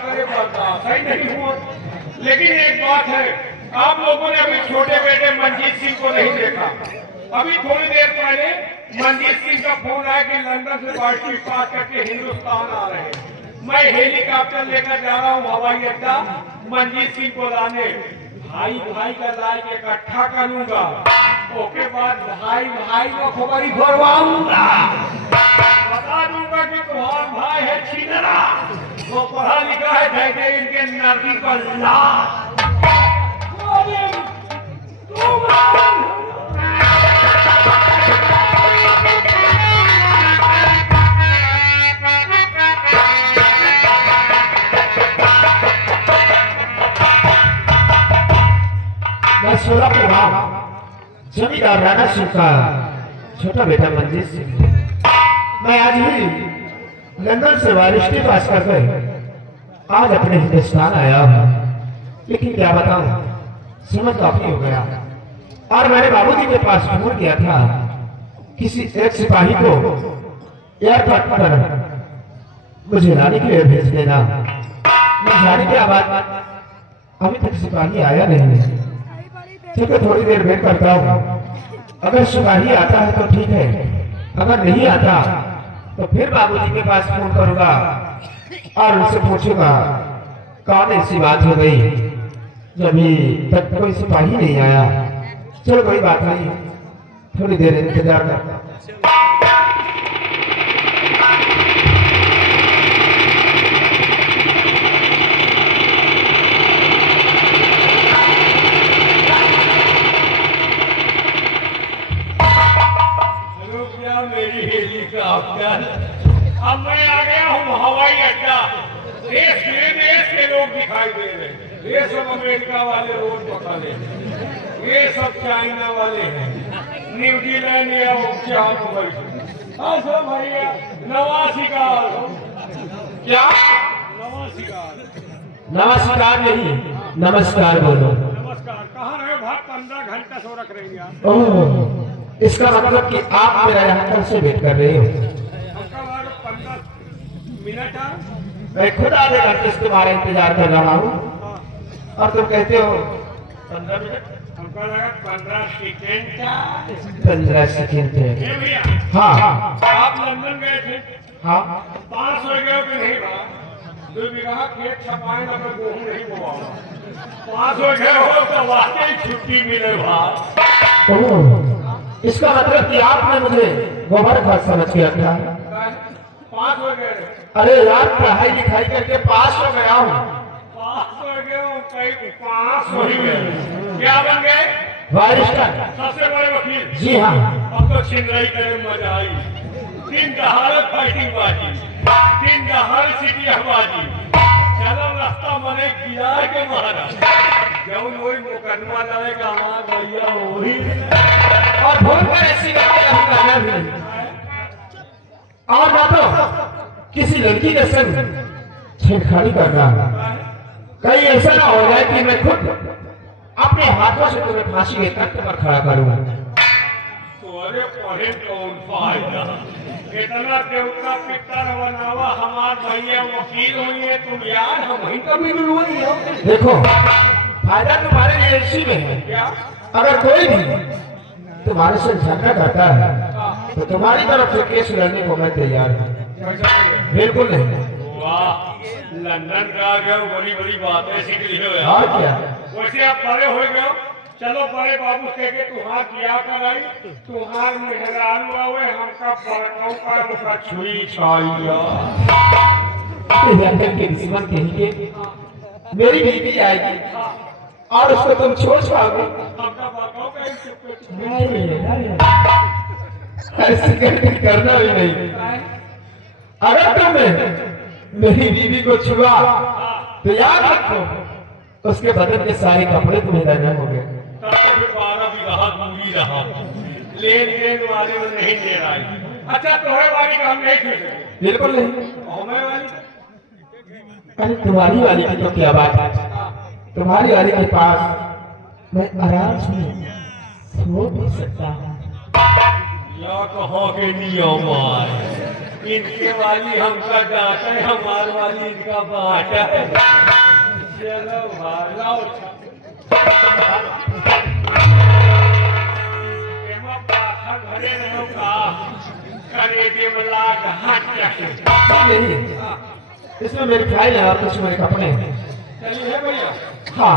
करे बर्दाश्त ही नहीं हुआ। लेकिन एक बात है, आप लोगों ने अभी छोटे बेटे मंजीत सिंह को नहीं देखा। अभी थोड़ी देर पहले मंजीत सिंह का फोन आया कि लंदन से पार्टी पास करके हिंदुस्तान आ रहे हैं। मैं हेलीकॉप्टर लेकर जा रहा हूँ हवाई अड्डा मंजीत सिंह को लाने। भाई भाई का लाइक इकट्ठा करूंगा, उसके बाद भाई भाई को खबरी भरवाऊंगा, बता दूंगा कि तुम्हारा भाई है छिनरा, वो पढ़ा लिखा है, कहते इनके नरकी पर ला। मैं 16 प्रभाव जमींदार राणा सिंह का छोटा बेटा मंजीत सिंह। मैं आज ही लंदन से वारिष्ठी पास कर गए, आज अपने हिंदुस्तान आया हूँ। लेकिन क्या बताऊं, समय काफी हो गया और मैंने बाबूजी के पास फोन किया था किसी एक सिपाही को एयरपोर्ट पर मुझे लाने के लिए भेज देना। मैं जाने के बाद अभी तक सिपाही आया नहीं। चलो थोड़ी देर वेट करता हूँ, अगर सिपाही आता है तो ठीक है, अगर नहीं आता तो फिर बाबूजी के पास फोन करूंगा और उनसे पूछूंगा कौन ऐसी बात हो गई जब अभी तक कोई सिपाही नहीं आया। चलो कोई बात नहीं, थोड़ी देर इंतजार करता हूँ। मेरी हेलीकॉप्टर, अब मैं आ गया हूँ हवाई अड्डा। देश के लोग दिखाई दे रहे हैं, ये सब अमेरिका वाले रोज पकड़े, ये सब चाइना वाले हैं, न्यूजीलैंड या अच्छा भैया नवा शिकार हो क्या? नवा शिकार, नवा शिकार नहीं, नमस्कार बोलो। नमस्कार। कहाँ रहे भाई? 15 घंटा सो रख रहे हैं आप। ओह, इसका मतलब कि आप मेरा यहाँ कल से वेट कर रहे हो। 15 मिनट मैं खुद आधे घंटे से तुम्हारा इंतजार कर रहा हूँ और तुम कहते हो 15 मिनट। हमको लगा 15 सेकेंड। 15 सेकेंड थे। भैया हाँ आप लंदन गए थे? हाँ 500 गए कि नहीं बा? 2 बीघा खेत छपाए ना मैं गेहूं नहीं बोआ। 500 गए हो तो वाकई छुट्टी मिले भाई। ओह, इसका मतलब कि आपने मुझे गोबर खाद समझ के रखा है। 500 गए? अरे यार, पढ़ाई लिखाई करके पास हो गया हूँ। 500 गए हो, कई 500 ही गए। क्या बन गए? वारिस्टर। सबसे बड़े वकील? जी हाँ। अब तो छिनराई करे मजा आई। दिन दहाड़े फाइटिंग बाजी, दिन दहाड़े सिटियाबाजी। चलो रास्ता बने किया के महाराज, जब वही मुकदमा लड़ेगा हमारा भैया वही। और भूल कर ऐसी बातें कभी करना भी नहीं, और ना तो किसी लड़की के संग छेड़खानी करना। कहीं ऐसा ना हो जाए कि मैं खुद अपने हाथों से तुम्हें फांसी के तख्त पर खड़ा करूं। अरे पढ़े कौन फायदा, इतना देवता पितर बनावा, हमार भैया वकील हुई है, तुम यार हम ही कभी नहीं हो। देखो, फायदा तुम्हारे लिए इसी में है। क्या? अगर कोई भी तुम्हारे से झगड़ा करता है तो तुम्हारी तरफ से केस लड़ने को मैं तैयार हूँ। बिल्कुल नहीं। वाह, लंदन का गए बड़ी बड़ी बातें सीख ली हो। और क्या? वैसे आप बड़े हो गए, चलो बड़े बाबू कह के तुम्हार किया कराई, तुम्हार मेहरारू आवे, हमका बड़काऊ का मुका छुई छाइया। किस्मत कहीं के मेरी बीवी आएगी और उसको तुम छोड़ पाओगे। हमका बड़काऊ का ही चुप ऐसी गलती करना भी नहीं। अगर तुमने मेरी बीवी को छुआ तो याद रखो उसके बदन के सारे कपड़े तुम्हें रहने होंगे। 12 बीघा दूरी रहा, लेन देन वाले में नहीं दे रहा है। अच्छा तुम्हारे वाली का हम नहीं छूटे? बिल्कुल नहीं। हमारे वाली? अरे तुम्हारी वाली की तो क्या बात है, तुम्हारी वाली के पास मैं आराम से सो भी सकता हूँ। या कहाँ के नियम आए, इनके वाली हमका डांटा है, हमार वाली इनका बाटा है। चलो भाला घरे रहो का करेटे में लाग हाथ जाके नहीं, इसमें मेरी फाइल है और कुछ मेरे कपड़े हैं। चलिए भैया। हाँ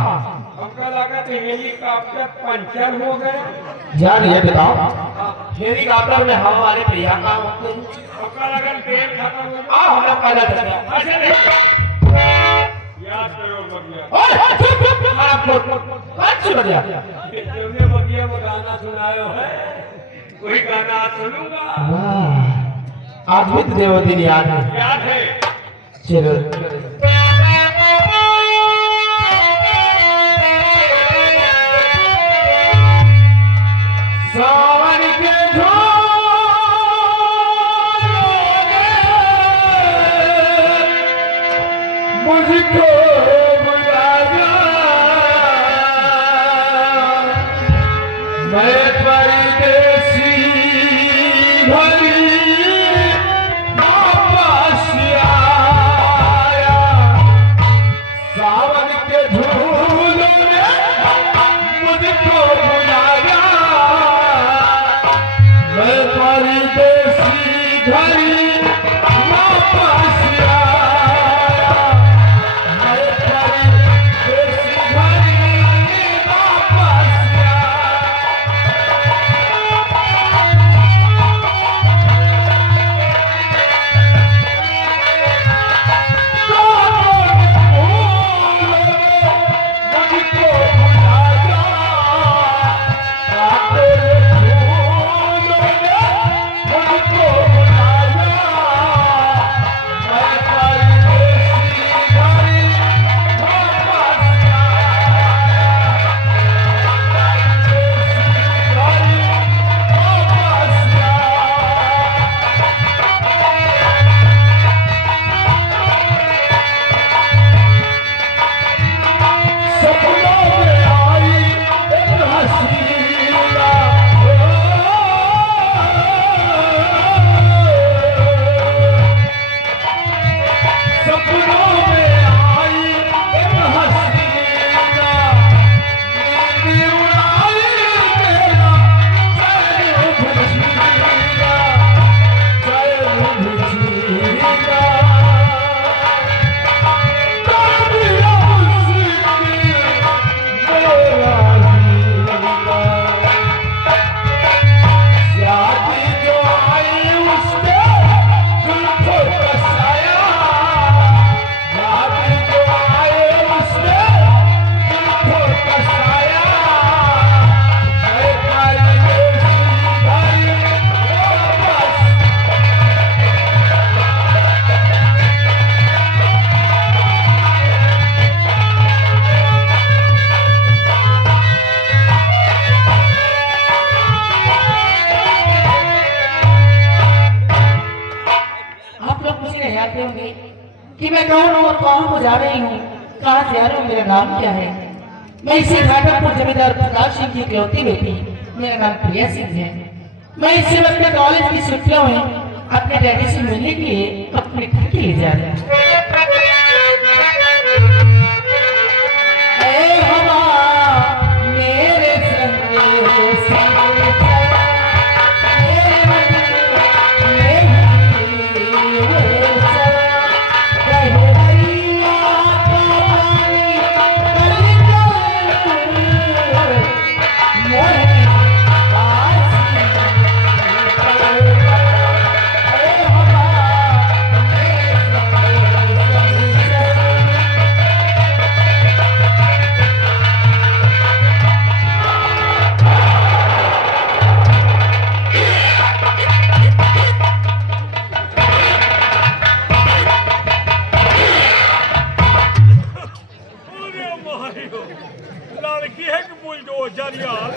हमका लगा तो हेलीकॉप्टर पंचर हो गए। यार ये बताओ, हेलीकॉप्टर में हवा वाले भैया का हमका लगा तेल खत्म हो गया। हम लोग पहले चले। ऐसे नहीं, याद करो बगिया। चुप चुप आपको कौन सी बजा? तुमने बगिया में गाना सुनायो है, कोई गाना सुनूंगा। आज भी तुझे वो दिन याद है? याद है। चलो सावन के मुझको बुला जा, मैं परदेसी भरी वापस आया। सावन के धूल में मुझको बुला जा, मैं परदेसी भरी वापस आया। मैं परदेसी भरी वापस आया। कि मैं कौन हूँ और कहाँ को जा रही हूँ, कहाँ से आ रही हूँ, मेरा नाम क्या है। मैं इसी घाटमपुर जमींदार प्रकाश सिंह की इकलौती बेटी, मेरा नाम प्रिया सिंह है। मैं इस वक्त कॉलेज की छुट्टियों में अपने डैडी से मिलने के लिए अपने घर के लिए जा रही हूँ। लड़की है कि बुलडोजर यार,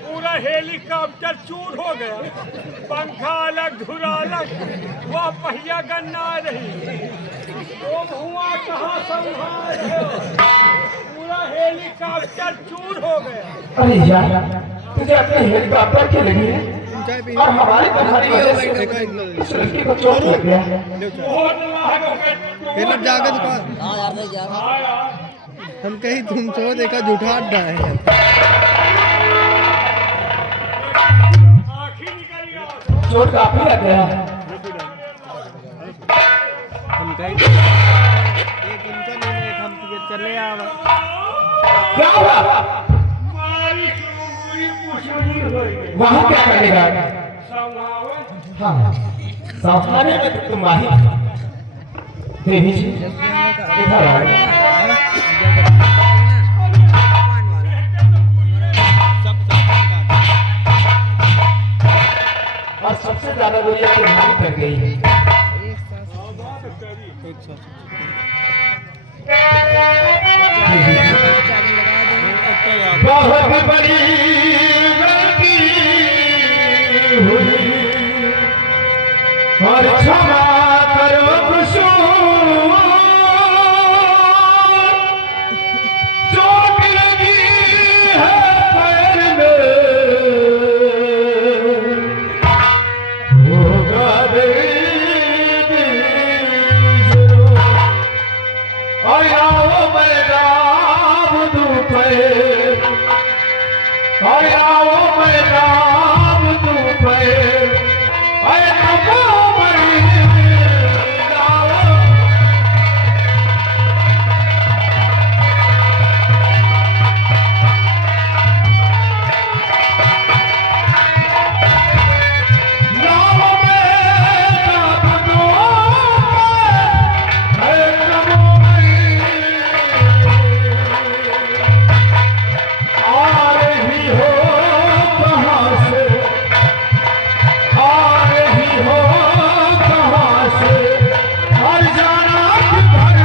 पूरा हेलीकॉप्टर चूर हो गया, पंखा अलग धुरा अलग, वह पहिया गन्ना रही, तो धुआं कहाँ संभाल रहे हो? पूरा हेलीकॉप्टर चूर हो गया। अरे यार, तुझे अपने हेलीकॉप्टर की लगी है? और हमारी तुम्हारी वजह से उस लड़की को चोट लग गया है। बहुत लाख के फिर जाके दुकान हाँ यार हम कहीं तुम सो देखा झूठा अड्डा है आखिर निकल गया चोट काफी लग गया है। हम कहीं एक इनका नहीं एक हम चले आवा क्या हुआ बारिश हुई कुछ नहीं हुई वहाँ क्या करेगा? संभावे हाँ संभालने में तो तुम माहिर देवी जी इधर आओ। और सबसे ज्यादा बोलिए तुम्हारी कर गई है। बहुत बड़ी गलती हुई और क्षमा करो कसूर, चोट लगी है पैर में होगा दर्द जरूर। और आओ मैं दाम दूं पैर, और आओ मैं दाम दूं पैर, अरे नमो मरी आओ। लाओ मैं दाम दूं पैर, अरे नमो मरी आ रही हो कहाँ से, आ रही हो कहाँ से, और जाना किधर,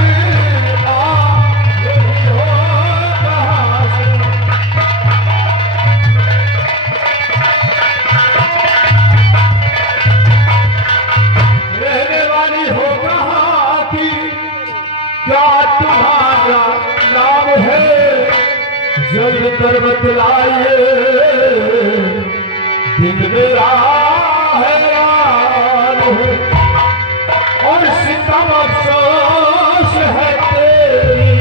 आ रही हो कहाँ से। रहने वाली हो कहाँ की, क्या तुम्हारा नाम है, जल्द कर बतलाइए, दिल मेरा हैरान है और सितम अफसोस है तेरी,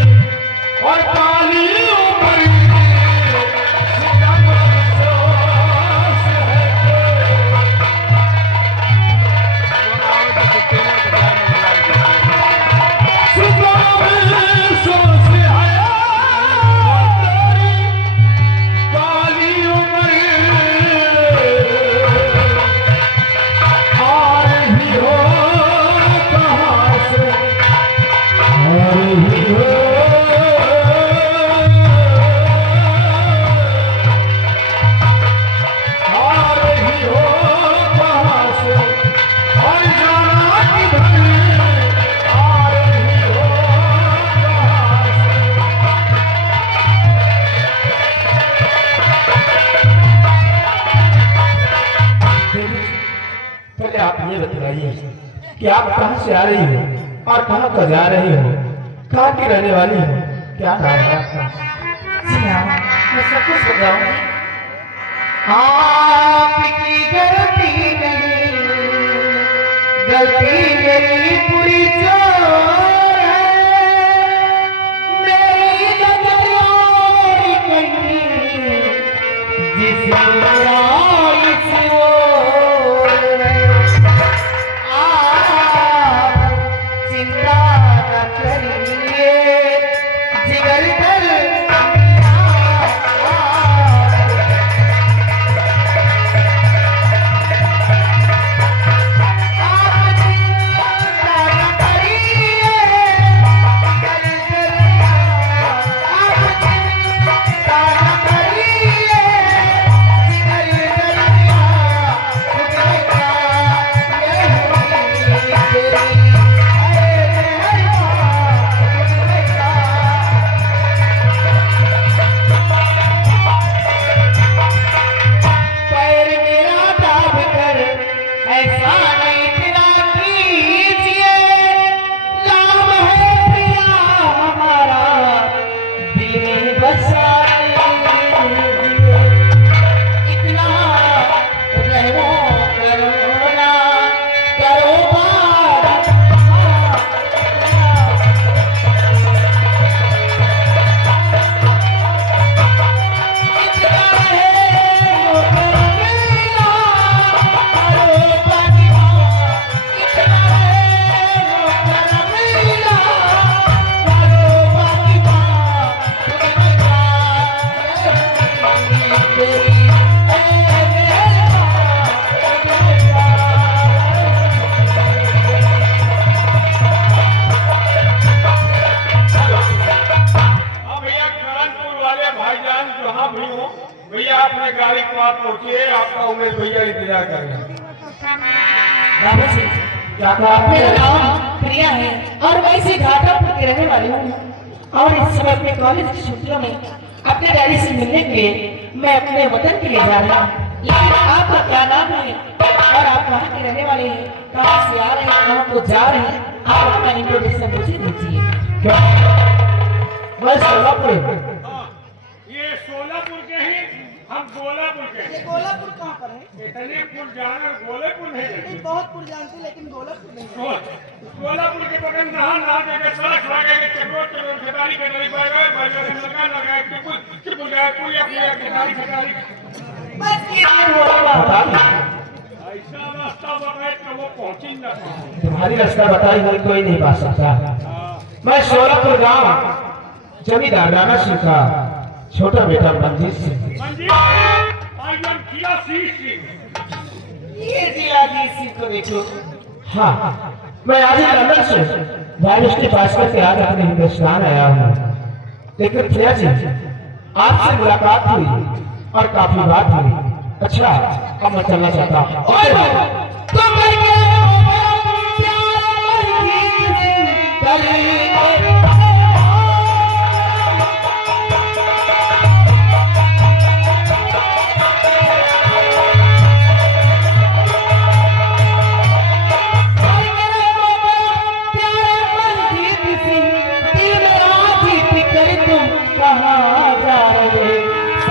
और काली उम्र सितम अफसोस है तेरी। सितम अफसोस है तेरी, काली उम्र आ रही हो कहाँ से, आ रही हो। आ रही हो कहाँ से, और जाना किधर, आ रही हो कहाँ से। पहले आप ये बताइए कि आप कहाँ से आ रही हो और कहाँ पर जा रही हो, कहाँ की रहने वाली हो, क्या नाम है आपका? जी हाँ, मैं सब कुछ बताऊंगी। आपकी गलती नहीं, गलती मेरी पूरी चोर है, मेरी नजर और कहीं जिसमें मेरा इस ओर है। आप चिंता न करिए, जिगर दल आप चिंता न करिए, अपने गाड़ी के पास पहुंचिए, आपका उमेश भैया इंतजार कर रहे हैं। बाबू जी, क्या कहा मेरा आपने? नाम प्रिया है और मैं इसी घाटापुर की रहने वाली हूँ और इस समय अपने कॉलेज की छुट्टियों में अपने डैडी से मिलने के लिए मैं अपने वतन के लिए जा रहा हूँ। लेकिन आपका क्या नाम है और आप कहाँ के रहने वाले हैं, कहाँ से आ रहे हैं, कहाँ को जा रहे हैं, आप अपना इंट्रोडक्शन मुझे दीजिए। क्या? मैं सोलापुर हूँ। ये सोलापुर के हैं, हम गोलापुर के हैं। ये गोलापुर कहाँ पर है? इतने पुल जाना गोलेपुर नहीं नहीं, जाते। बहुत पुर जानती लेकिन गोलापुर नहीं। गोलापुर के बगल नहा के सड़क लगा के चक्रोट खटारी खटारी लगा लगा के कुछ गया कोई अपनी खटारी खटारी बस ये हो रहा बता है। दो। ऐसा रास्ता बताए कि वो पहुंची न पाए। तुम्हारी रास्ता बताई हुई कोई नहीं पा सकता। मैं सोलापुर गांव जमींदार राणा सिंह का छोटा बेटा मंजीत सिंह। मंजीत आई एम किया सिंह। ये जिला डीसी को देखो। हाँ, मैं आज ही लंदन से यूनिवर्सिटी पास करके आज अपने हिंदुस्तान आया हूँ। लेकिन प्रिया जी, आपसे मुलाकात हुई और काफी बात हुई। अच्छा, अब मैं चलना चाहता हूँ। तुम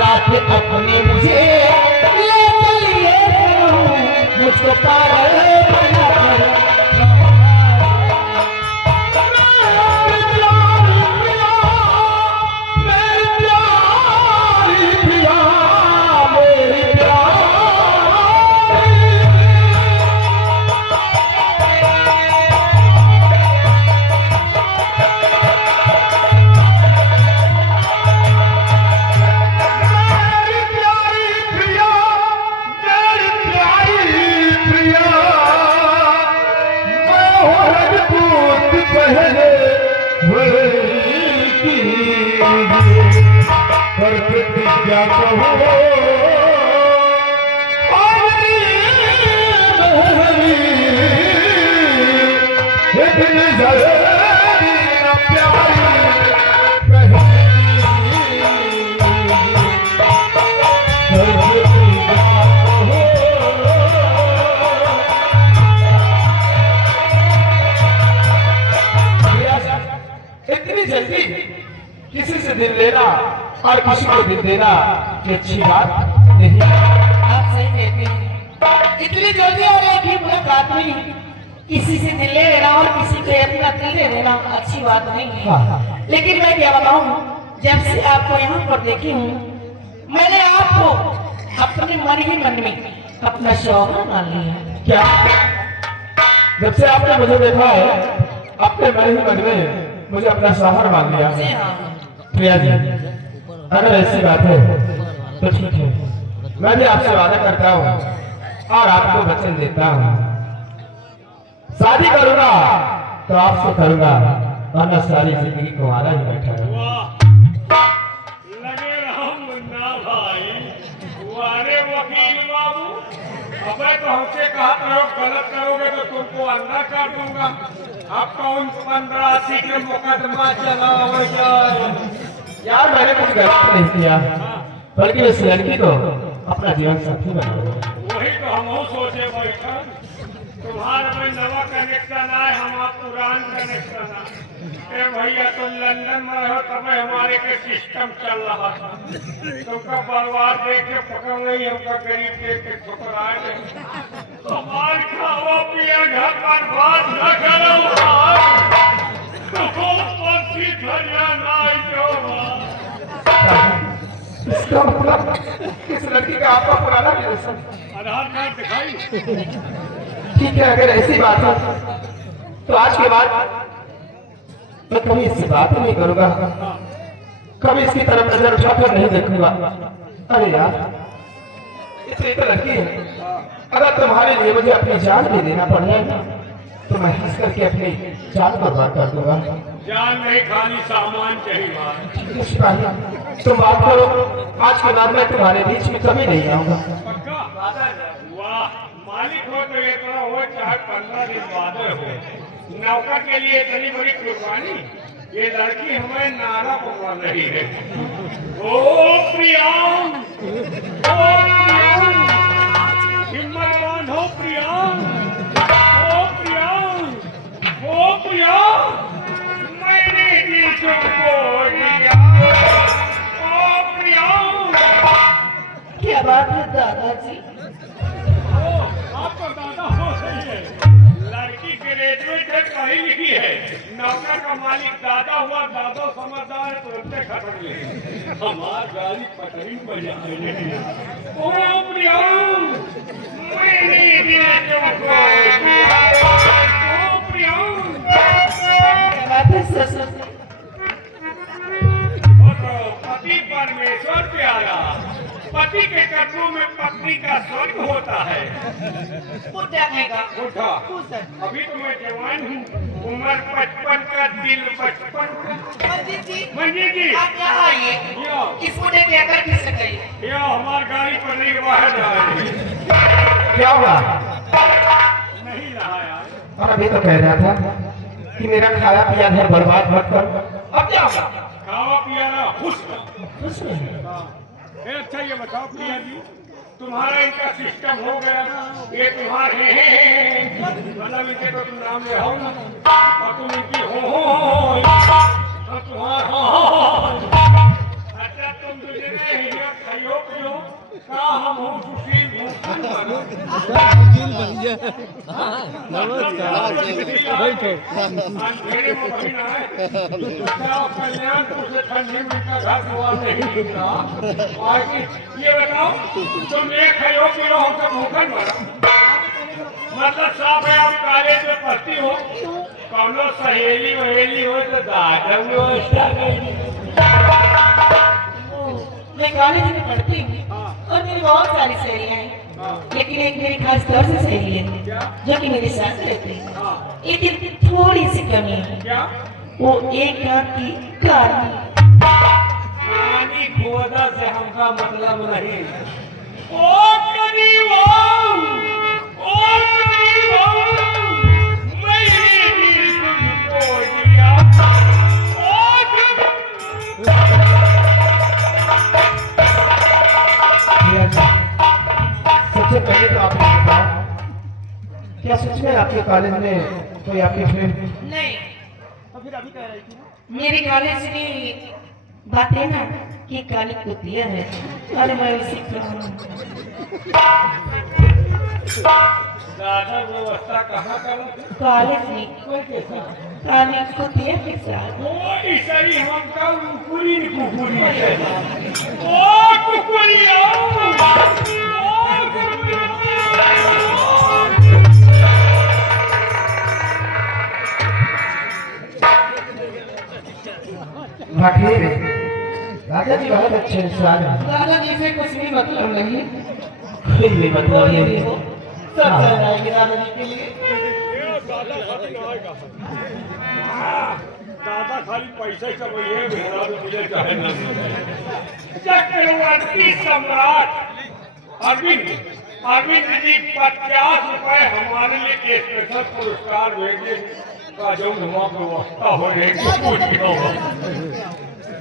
करके अपने मुझे ले चलिए मुझको पागल बना क्या इतनी जल्दी किसी से दिल लेना और किसी को दिल देना ये अच्छी बात नहीं। आप सही कहते हैं। इतनी जल्दी और एक ही मुलाकात में किसी से दिल ले लेना और किसी को अपना दिल दे देना अच्छी बात नहीं है। हाँ। लेकिन मैं क्या बताऊं, जब से आपको यहाँ पर देखी हूँ मैंने आपको अपने मन ही मन में अपना शौहर मान लिया है। क्या? जब से आपने मुझे देखा है अपने मन ही मन में मुझे अपना शौहर मान लिया। जी हाँ। प्रिया जी, अगर ऐसी बात है तो ठीक है, मैं भी आपसे वादा करता हूँ और आपको वचन देता हूँ। शादी करूंगा तो आपसे करूंगा, वरना सारी जिंदगी कुंवारा ही बैठा रहूंगा। लगे रहो मुन्ना भाई। अरे वकील बाबू, अबे तो हमसे कहा प्रयोग गलत करोगे तो तुमको अंदर कर दूंगा। अब कौन 1580 के मुकदमा चला हो जाए। यार, मैंने कुछ गलत नहीं किया, बल्कि उस लड़की को अपना जीवन साथी बनाऊंगा। वही तो हम सोचे बैठा, तुम्हारे में नवा कनेक्शन आए, हम पुरान कनेक्शन आए। भैया तुम लंदन में रहो तब हमारे के सिस्टम चल रहा था। तुमका परिवार देख के पकड़ नहीं, हमका गरीब देख के ठुकराए। हमार खावा पिया घर पर बात न करो। इसका मतलब इस लड़की का आपका पुराना रिलेशन। आधार कार्ड दिखाई। ठीक है, अगर ऐसी बात है तो आज के बाद मैं कभी इससे बात ही नहीं करूंगा, कभी इसकी तरफ नजर उठाकर नहीं देखूंगा। अरे यार, इतनी तो लड़की है, अगर तुम्हारे लिए मुझे अपनी जान भी देना पड़ जाए तो मैं हंस करके अपनी जान बर्बाद कर दूंगा। जान नहीं, खाली सामान चाहिए बाहर। सिपाही तुम बात करो, आज के बाद मैं तुम्हारे बीच में कभी नहीं आऊंगा। पक्का? वाह, मालिक हो तो इतना हो, चाहे 15 दिन बाद हो। नौकर के लिए इतनी बड़ी कुर्बानी। ये लड़की हमें नारा पकड़ रही है। ओ प्रियांक, ओ प्रियांक, हिम्मत बांधो प्रियांक, ओ प्रियांक, ओ प्रियांक, मैंने दिल तुमको दिया। ओ प्रियांक। क्या बात है दादाजी? आपका दादा हो सही है। लड़की ग्रेजुएट है, पढ़ी लिखी है। नौकर का मालिक दादा हुआ, दादा समझदार है, तुरंत खटक ले। हमारी गाड़ी पटरी बजा रही है। ओ प्रियांक, मैंने दिया तुमको दिया। ओ प्रियांक। क्या बात है ससुर? पति परमेश्वर प्यारा, पति के कदमों में पत्नी का स्वर्ग होता है। खुद जानेगा। उठा, खुद है। अभी तो मैं जवान हूँ, उम्र 55 का, दिल 55 का। मंजीत जी, आप यहाँ आइए। यो, इसको लेके आकर किस से कहिए। यो हमारी गाड़ी पटरी के बाहर जा रही है। क्या हुआ? नहीं रहा यार। और अभी तो कह रहा था कि मेरा खाया पिया घर बर्बाद मत कर। अब क्या होगा? खावा पिया ना, खुश ना। खुश नहीं। अच्छा ये बताओ प्रिया जी, तुम्हारा इनका सिस्टम हो गया, ये तुम्हारे हैं, मतलब इनके तो तुम नाम ले हो ना, और तुम इनकी हो, और तुम्हारा हो। अच्छा तुम दूसरे हीरो खाइयो पियो, का हम हो सुशील भूषण बनो। नमस्कार, बैठो। अंधेरे में कहीं ना आए। क्या कल्याणपुर से ठंडी में का घर हुआ नहीं था। आगे ये बताओ, तुम एक खाइयो पियो, हम सब भूखन मरो। मतलब साफ है, आप कॉलेज में पढ़ती हो, कौनो सहेली वहेली हो तो दादा व्यवस्था नहीं। मैं कॉलेज में पढ़ती हूँ और मेरी बहुत सारी सहेलियाँ हैं, लेकिन एक मेरी खास तौर से सहेली है जो कि मेरे साथ रहती है। एक थोड़ी सी कमी है, क्या? वो एक की कहानी। कहानी खोदा से हमका मतलब नहीं। ओ करीवाओ, ओ करीवाओ, मैंने दिल तुमको दिया। ओ सबसे पहले तो आपने बताओ, क्या सच में आपके कॉलेज में कोई आपकी फ्रेंड? नहीं, तो फिर अभी कह रही थी ना। मेरी कॉलेज की बात है ना कि काली कुतिया है, अरे मैं उसी दादा व्यवस्था कहाँ करो? कॉलेज में कोई के साथ? काली कुतिया के साथ। ओ ईसाई हमका कुकुरी कुकुरी है। ओ कुकुरिया, ओ कुकुरिया। वाकई राजा जी बहुत अच्छे इंसान हैं। दादाजी से कुछ भी मतलब नहीं, कोई भी मतलब कोई भी नहीं। हो सब चल जाएगी दादाजी के लिए। दादा खाली पैसा चाहिए, मेहरारू मिले चाहे न मिले। चक्रवर्ती सम्राट अरविंद, अरविंद जी 50 रुपए हमारे लिए स्पेशल पुरस्कार भेजे का जो वहाँ व्यवस्था हो रही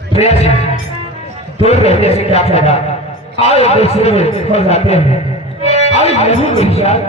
प्रिया जी, दूर रहने से क्या फायदा? आओ एक दूसरे में खो जाते हैं। आओ नहीं विशाल।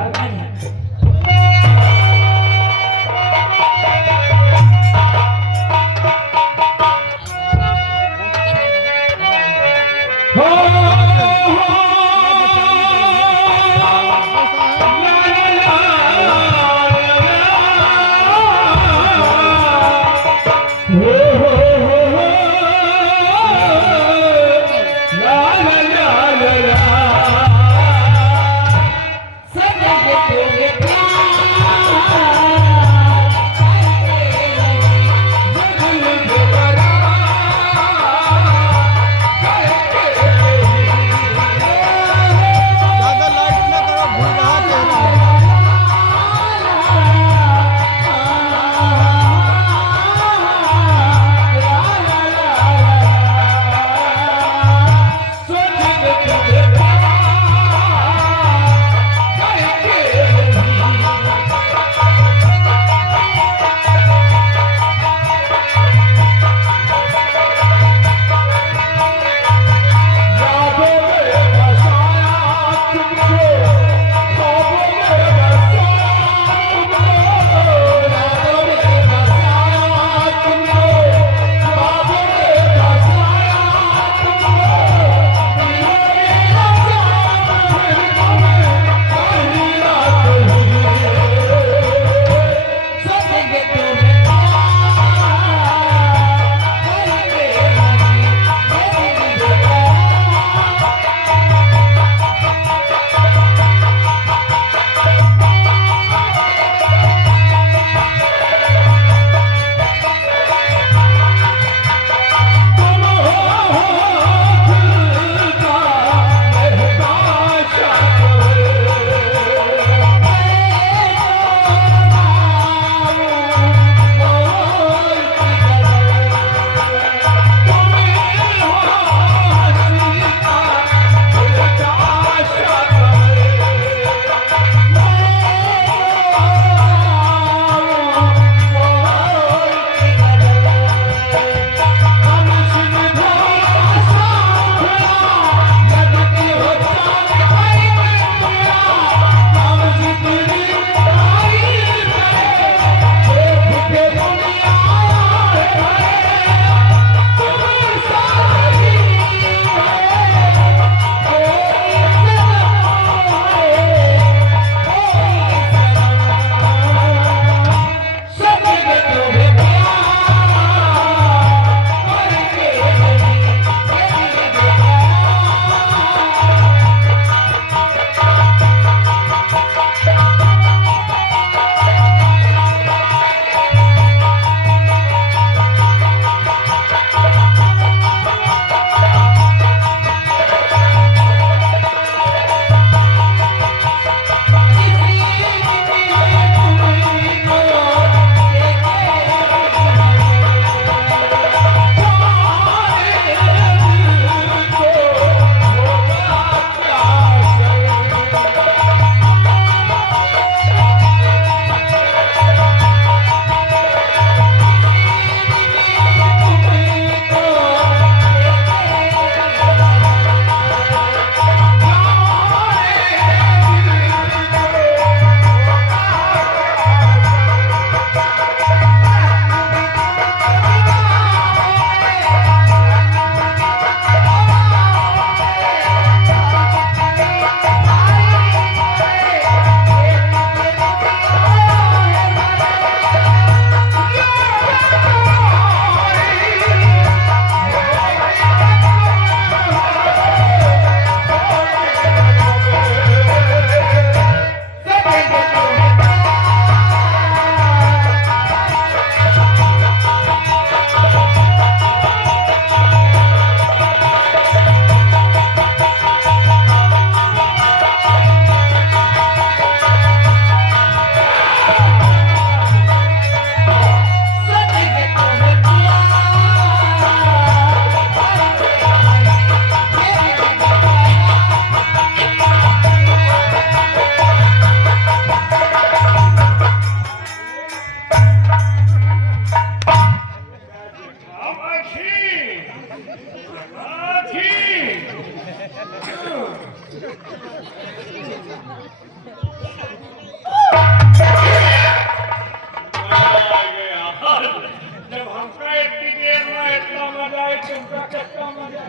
जब हमका इतनी देर में इतना मजा है तुमका कितना मजा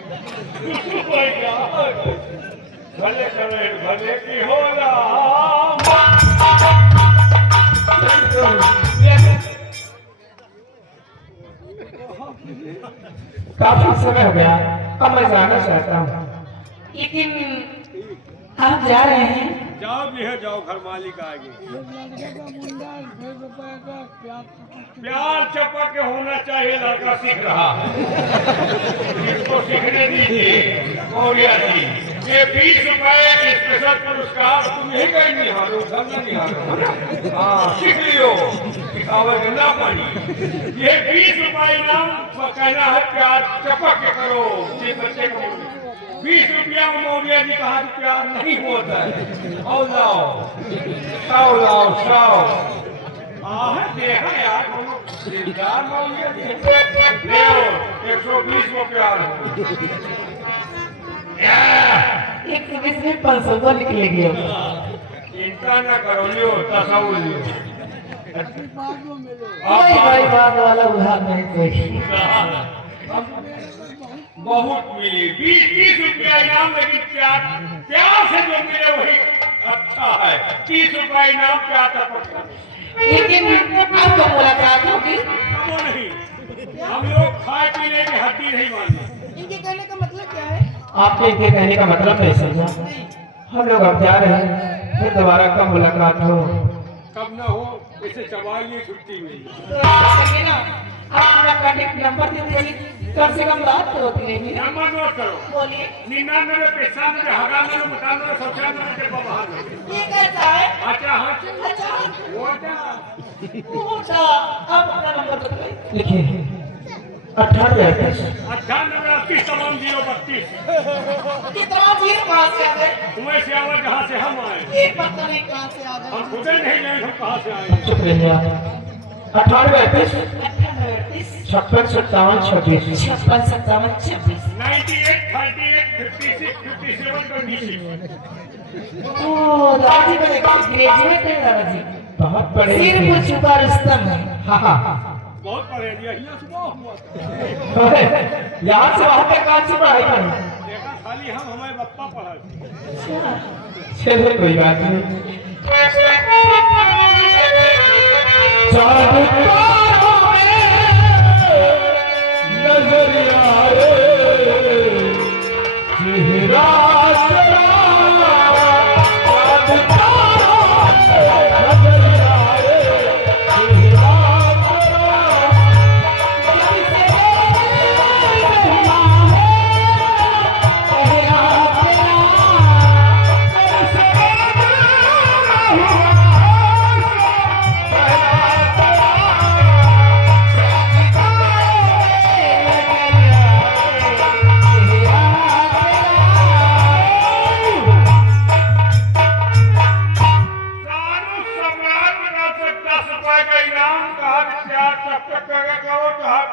भले करे भले की होला काफी समय हो गया, अब मैं जाना चाहता हूँ। लेकिन आप जा रहे हैं? जाओ भी है, जाओ, घर मालिक आ गए। प्यार चपक के होना चाहिए, लड़का सीख रहा इसको सीखने दीजिए। मौर्या जी, ये 20 रुपए स्पेशल पुरस्कार तुम यही कहीं नहीं हारो, घर में नहीं हारो। हाँ, सीख लियो, सिखावे ना पानी। ये 20 रुपए इनाम कहना है प्यार चपक के करो। ये बच्चे को 20 रुपया में मौर्या जी कहा कि प्यार नहीं होता है। आओ लाओ, साओ लाओ, साओ। देखा यार, दिलदार मौर्या जी। ले आओ, 120 को प्यार हो। 120 में 500 को निकलेगी। चिंता न करो, लियो, तसव्वुर लियो। भाई बात वाला उधार नहीं चाहिए। बहुत मिली, 20-30 रुपया इनाम, लेकिन प्यार से जो मिले वही अच्छा है। 30 रुपया इनाम प्यार का पड़ता। लेकिन आपको मुलाकात होगी? वो नहीं, हम लोग खाए पीने की हड्डी नहीं मानते। इनके कहने का मतलब क्या है? आपने इनके कहने का मतलब नहीं समझा। हम लोग अब जा रहे हैं, फिर दोबारा कब मुलाकात हो। कब न हो, इसे चबाइए छुट्टी में। तो कहिए ना, आप मेरा कॉन्टेक्ट नंबर दे दीजिए, कम से कम बात तो होती है। नंबर नोट करो, बोलिए। 99 95 98 95 95 के बाहर। ये कैसा है? अच्छा हाँ, अच्छा, वो क्या? वो था। आप अपना नंबर बताइए। लिखिए 98 38 98 38 तमाम 032। कितना जीरो कहाँ से आ गए? तुम्हें से आवाज जहाँ से हम आए, ये पता नहीं कहाँ से आ गए। हम खुद ही नहीं जाने हम कहाँ से आए। चुप रहिए आप। 98 38 56 57 26 56 57 26। 98 38 56 57 26। ओ दादाजी का ग्रेजुएट है दादाजी। बहुत बड़े सिर को झुका रुस्तम है। हाँ हाँ बहुत पढ़े लिया, यहाँ सुबह हुआ। यहाँ से वहाँ तक कहाँ से पढ़ाई करें। देखा खाली हम हमारे बप्पा पढ़ा। चलिए कोई बात नहीं। नजर आए चेहरा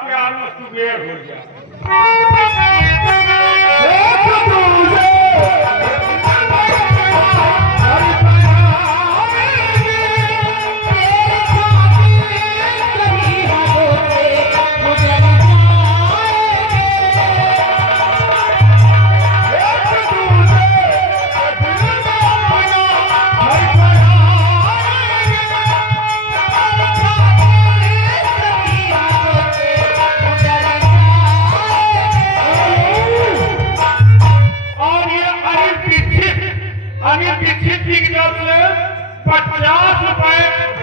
प्यार में सुबेर हो गया।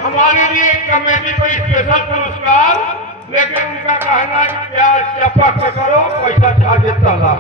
हमारे लिए कमेटी पर स्पेशल पुरस्कार, लेकिन उनका कहना है कि प्यार चपक से करो, पैसा चार्ज चला।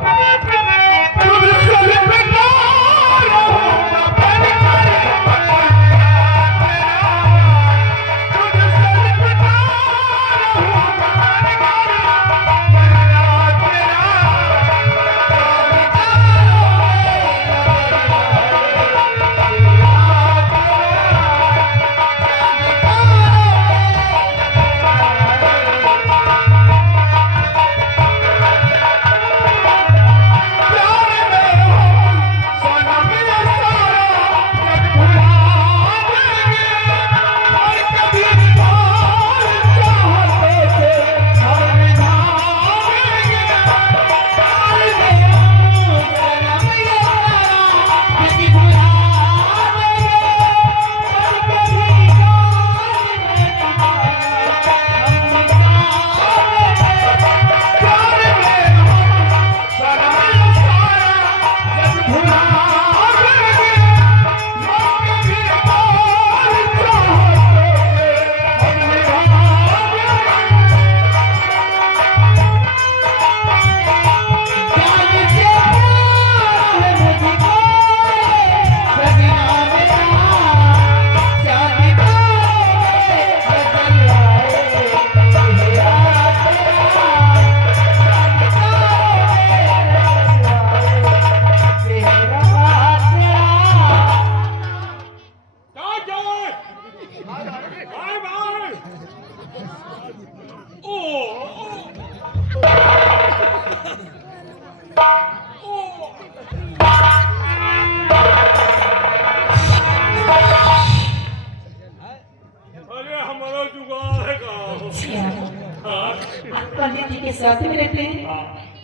जिनके साथ में रहते हैं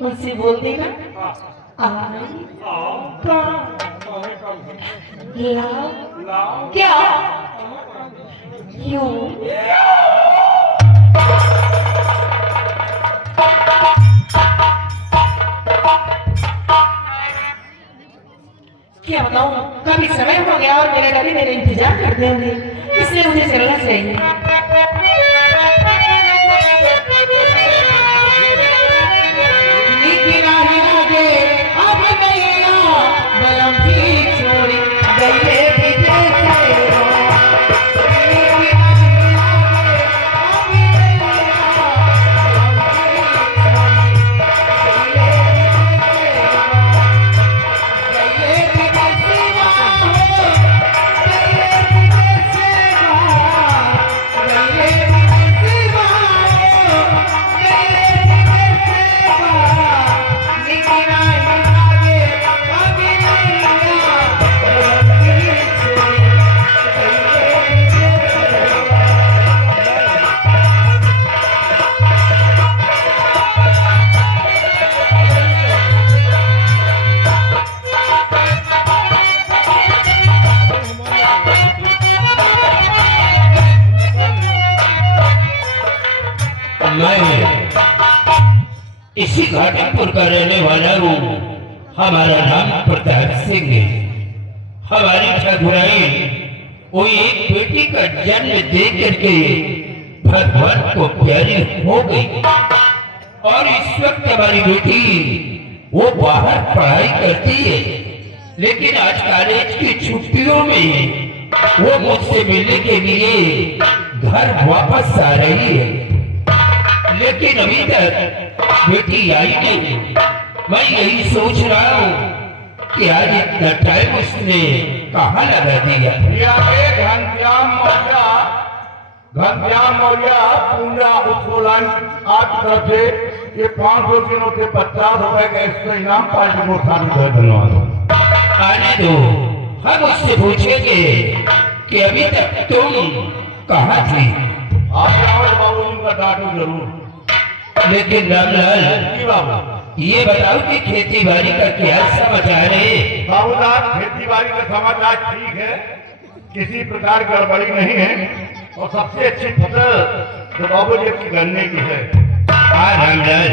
उनसे बोल देना आई लव क्या यू। क्या बताऊं, कभी समय हो गया और मेरे डैडी मेरे इंतजार करते होंगे, इसलिए मुझे चलना चाहिए। लेकिन आगे अब नैया बलम की छोड़ी गईले विदेश से। इसी घाटमपुर का रहने वाला हूँ। हमारा नाम प्रताप सिंह है। हमारी ठाकुराई वो एक बेटी का जन्म दे करके भगवान को प्यारी हो गई और इस वक्त हमारी बेटी वो बाहर पढ़ाई करती है, लेकिन आज कॉलेज की छुट्टियों में वो मुझसे मिलने के लिए घर वापस आ रही है, लेकिन अभी तक बेटी आई नहीं। मैं यही सोच रहा हूँ कि आज इतना टाइम उसने कहाँ लगा दिया। घनश्याम मौर्य पूरा उत्तोलन आपकी तरफ से ये 500 किलो के 50 रुपए का एक्स्ट्रा इनाम पार्टी को धन्यवाद। आने दो, हम उससे पूछेंगे कि अभी तक तुम कहाँ थी। आप बाबू जी का डाटो जरूर, लेकिन रामलाल ये बताओ कि खेती बाड़ी का क्या समाचार है। बाबूलाल, खेती बाड़ी का समाचार ठीक है, किसी प्रकार गड़बड़ी नहीं है और सबसे अच्छी फसल तो बाबू जी की गन्ने की है। हाँ रामलाल,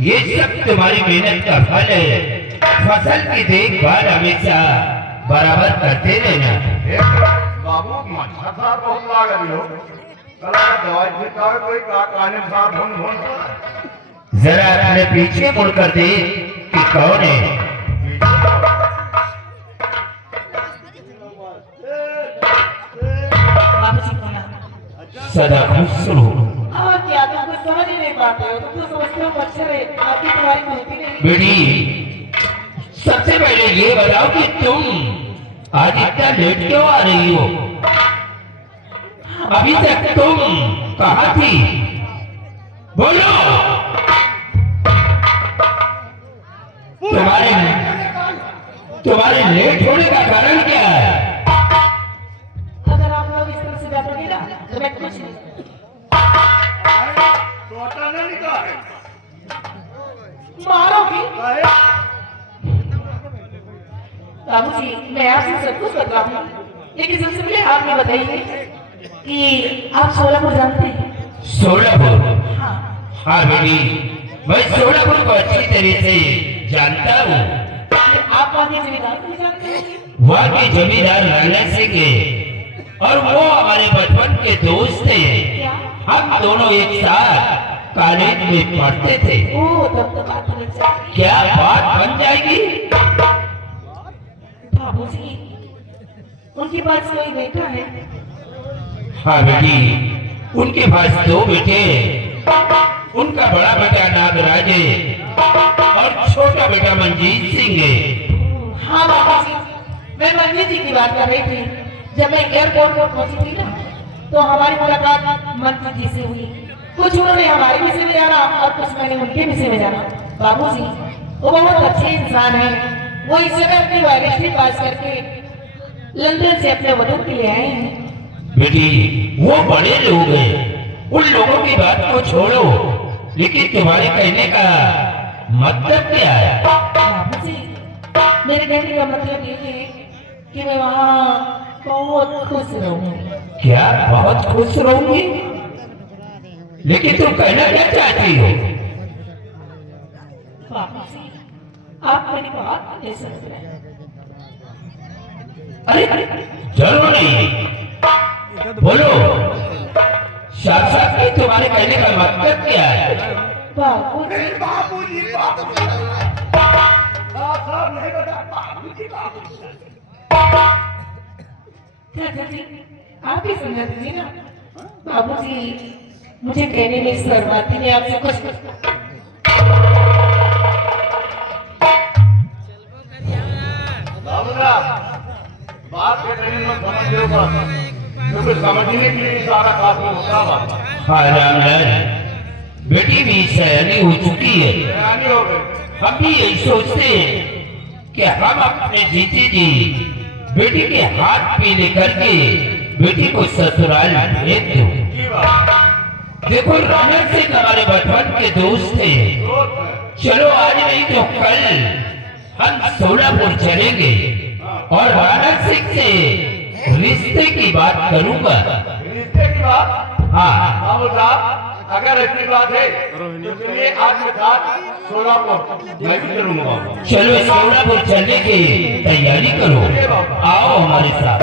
ये सब तुम्हारी मेहनत का फल है। फसल की देखभाल हमेशा बराबर करते रहना। बाबू मच्छर साहब बहुत लाग रही हो, कल दवाई देता है कोई काने साहब भून जरा अपने पीछे मुड़कर दे कि कौन है। सदा खुश रहो। और क्या तुम कुछ समझ ही नहीं पाते हो, तुम तो समझते हो मच्छर है, आपकी तुम्हारी गलती नहीं। बेटी, सबसे पहले ये बताओ कि तुम आज इतना लेट क्यों आ रही हो। अभी तक तुम कहाँ थी, बोलो। तुम्हारे लेट होने का कारण क्या है। अगर आप लोग इस तरह से बैठोगे ना तो मैं कुछ नहीं। मारोगी बाबूजी, मैं आपसे सब कुछ बता रहा हूँ, लेकिन सबसे पहले आप ये बताइए कि आप सोलापुर जानते हैं। सोलापुर? हाँ। हाँ बेटी, मैं सोलापुर को अच्छी तरह से जानता हूँ। आप वहाँ के जमींदार को जानते हैं? वहाँ के जमींदार राणा सिंह है और वो हमारे बचपन के दोस्त हैं। क्या? हम दोनों एक साथ कॉलेज में पढ़ते थे। ओह, तब तो बात बन जाएगी। क्या बात बन जाएगी? बाबूजी, उनके पास कोई बेटा है? हाँ बेटी, उनके पास 2 बेटे हैं। उनका बड़ा बेटा नागराज है और छोटा बेटा मंजीत सिंह है। हाँ बाबूजी, मैं मंजीत जी की बात कर रही थी। जब मैं एयरपोर्ट पर पहुंची थी ना, तो हमारी मुलाकात मंजीत जी से हुई। कुछ उन्होंने हमारे विषय में जाना और कुछ मैंने उनके विषय में जाना। बाबूजी, वो बहुत अच्छे इंसान हैं। वो इस समय अपनी वायरस पास करके लंदन से अपने वतन के लिए आए हैं। बेटी, वो बड़े लोग हैं, उन लोगों की बात को छोड़ो। लेकिन तुम्हारे कहने का मतलब क्या है? बाबूजी, मेरे कहने का मतलब ये है कि मैं वहाँ बहुत खुश रहूंगी। क्या बहुत खुश रहूंगी? लेकिन तुम कहना क्या चाहती हो? बाबूजी, आप मेरी बात नहीं समझ रहे। अरे जरूर नहीं, बोलो साफ साफ कि तुम्हारे कहने का मतलब क्या है? बाबूजी, चाचा जी, आप ही समझा दीजिए ना। बाबूजी, मुझे कहने में शर्म आती है आपसे कुछ। बात के तरीके में समझ लो, क्योंकि समझने के लिए सारा काफी होता है। हाँ रामलाल, बेटी भी सयानी हो चुकी है। सयानी हो गई। हम भी यही सोचते हैं कि हम अपने जीते जी बेटी के हाथ पे लेकर के बेटी को ससुराल भेज दो। की बात देखो राणा सिंह हमारे बचपन के दोस्त थे। चलो आज नहीं तो कल हम सोलापुर चलेंगे और राणा सिंह से रिश्ते की बात करूंगा। रिश्ते की बात? हाँ बाबू साहब, अगर ऐसी बात है तो चलिए आज के साथ सोलापुर मैं भी चलूंगा। चलो सोलापुर चलने की तैयारी करो, आओ हमारे साथ।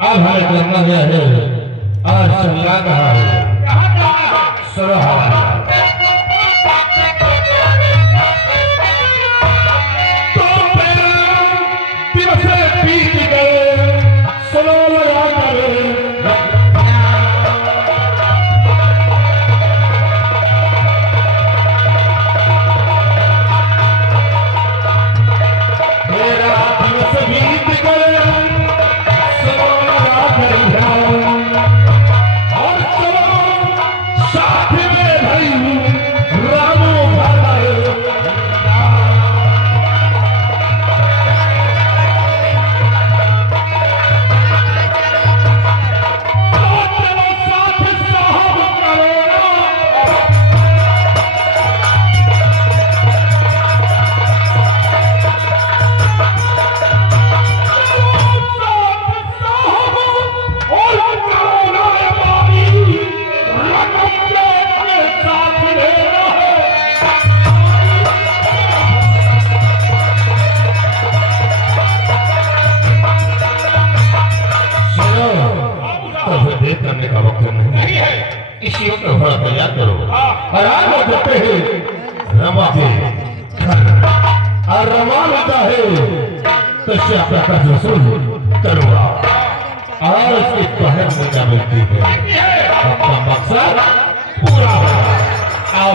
अब हमें करना क्या है? आज समझा कहा है सरोहा तो दिवस बीत गए, सलो लगा कर करने का वक्त नहीं है। इसी वक्त बड़ा तैयार करो और आगे बढ़ते हैं रमा के और रमा होता है तो श्याम का वसूल करूंगा और उसकी पहल मुझे मिलती है। अपना मकसद पूरा होगा। आओ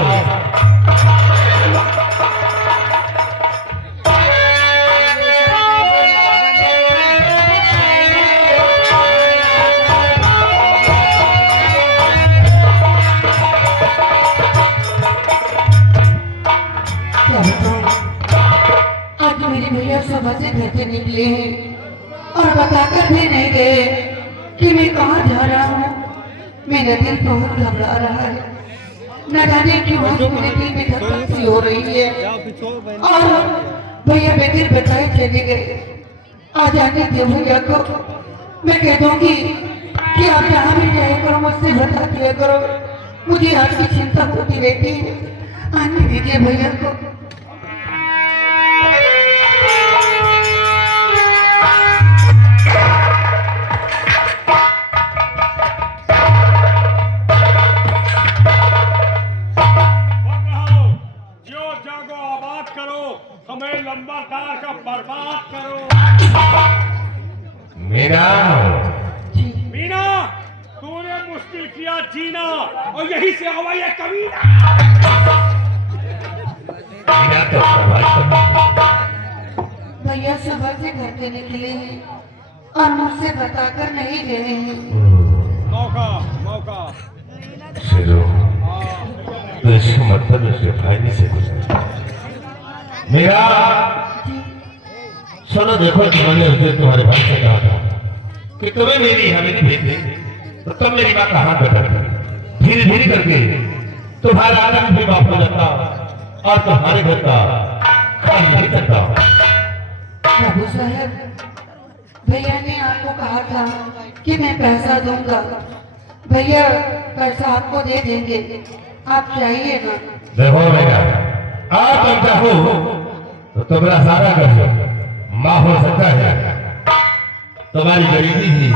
आज मेरे भैया सुबह से घर से निकले हैं और बताकर भी नहीं गए कि मैं कहाँ जा रहा हूँ। मेरा दिल बहुत घबरा रहा है, न जाने क्यों आज मेरे दिल में धड़कन सी हो रही है। और भैया बेदिल बताए चले गए। आ जाने दे भैया को, मैं कह दूंगी कि आप जहाँ भी जाया करो मुझसे बता दिया करो, मुझे आपकी चिंता होती रहती है। आने दीजिए भैया को। जो जागो आबाद करो, हमें लंबा तार का बर्बाद करो। मीना, तूने मुश्किल किया जीना और यही से आवा ये कमीना। मीना तो भैया सुबह से घर के निकले हैं और मुझसे बताकर नहीं गए हैं। मौका मौका शेरो, तो इसका मतलब उसके भाई से गुजरा। मेरा सुनो, देखो तुम्हारे उस दिन तुम्हारे भाई से कहा था कि तुम्हें मेरी हवेली भेज दे, तो तुम मेरी बात का हाथ बैठाते। धीरे धीरे करके तुम्हारा आनंद भी माफ हो जाता और तुम्हारे घर का काम नहीं करता। बाबू साहब, भैया ने आपको कहा था कि मैं पैसा दूंगा। भैया पैसा आपको दे देंगे, आप चाहिए ना। देखो बेटा, आप तुम चाहो तो तुम्हारा सारा कर्ज माफ हो सकता है। तुम्हारी गरीबी भी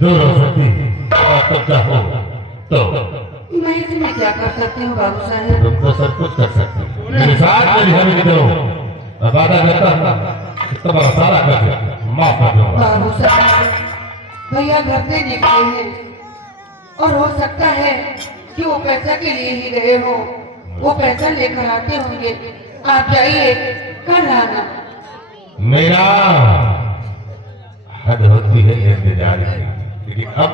दूर हो सकती है और तुम चाहो तो मैं इसमें क्या कर सकती हूँ बाबू साहब? तुम तो सब कुछ कर सकते हो। मेरे साथ मेरी हवेली करो, मैं वादा करता हूँ कि तुम्हारा सारा कर्ज माफ कर दूंगा। बाबू साहब, भैया घर से निकले हैं और हो सकता है कि वो पैसा के लिए ही गए हो। वो पैसा लेकर आते होंगे, आप जाइए, कल आना। मेरा हद होती है इंतजार की, लेकिन अब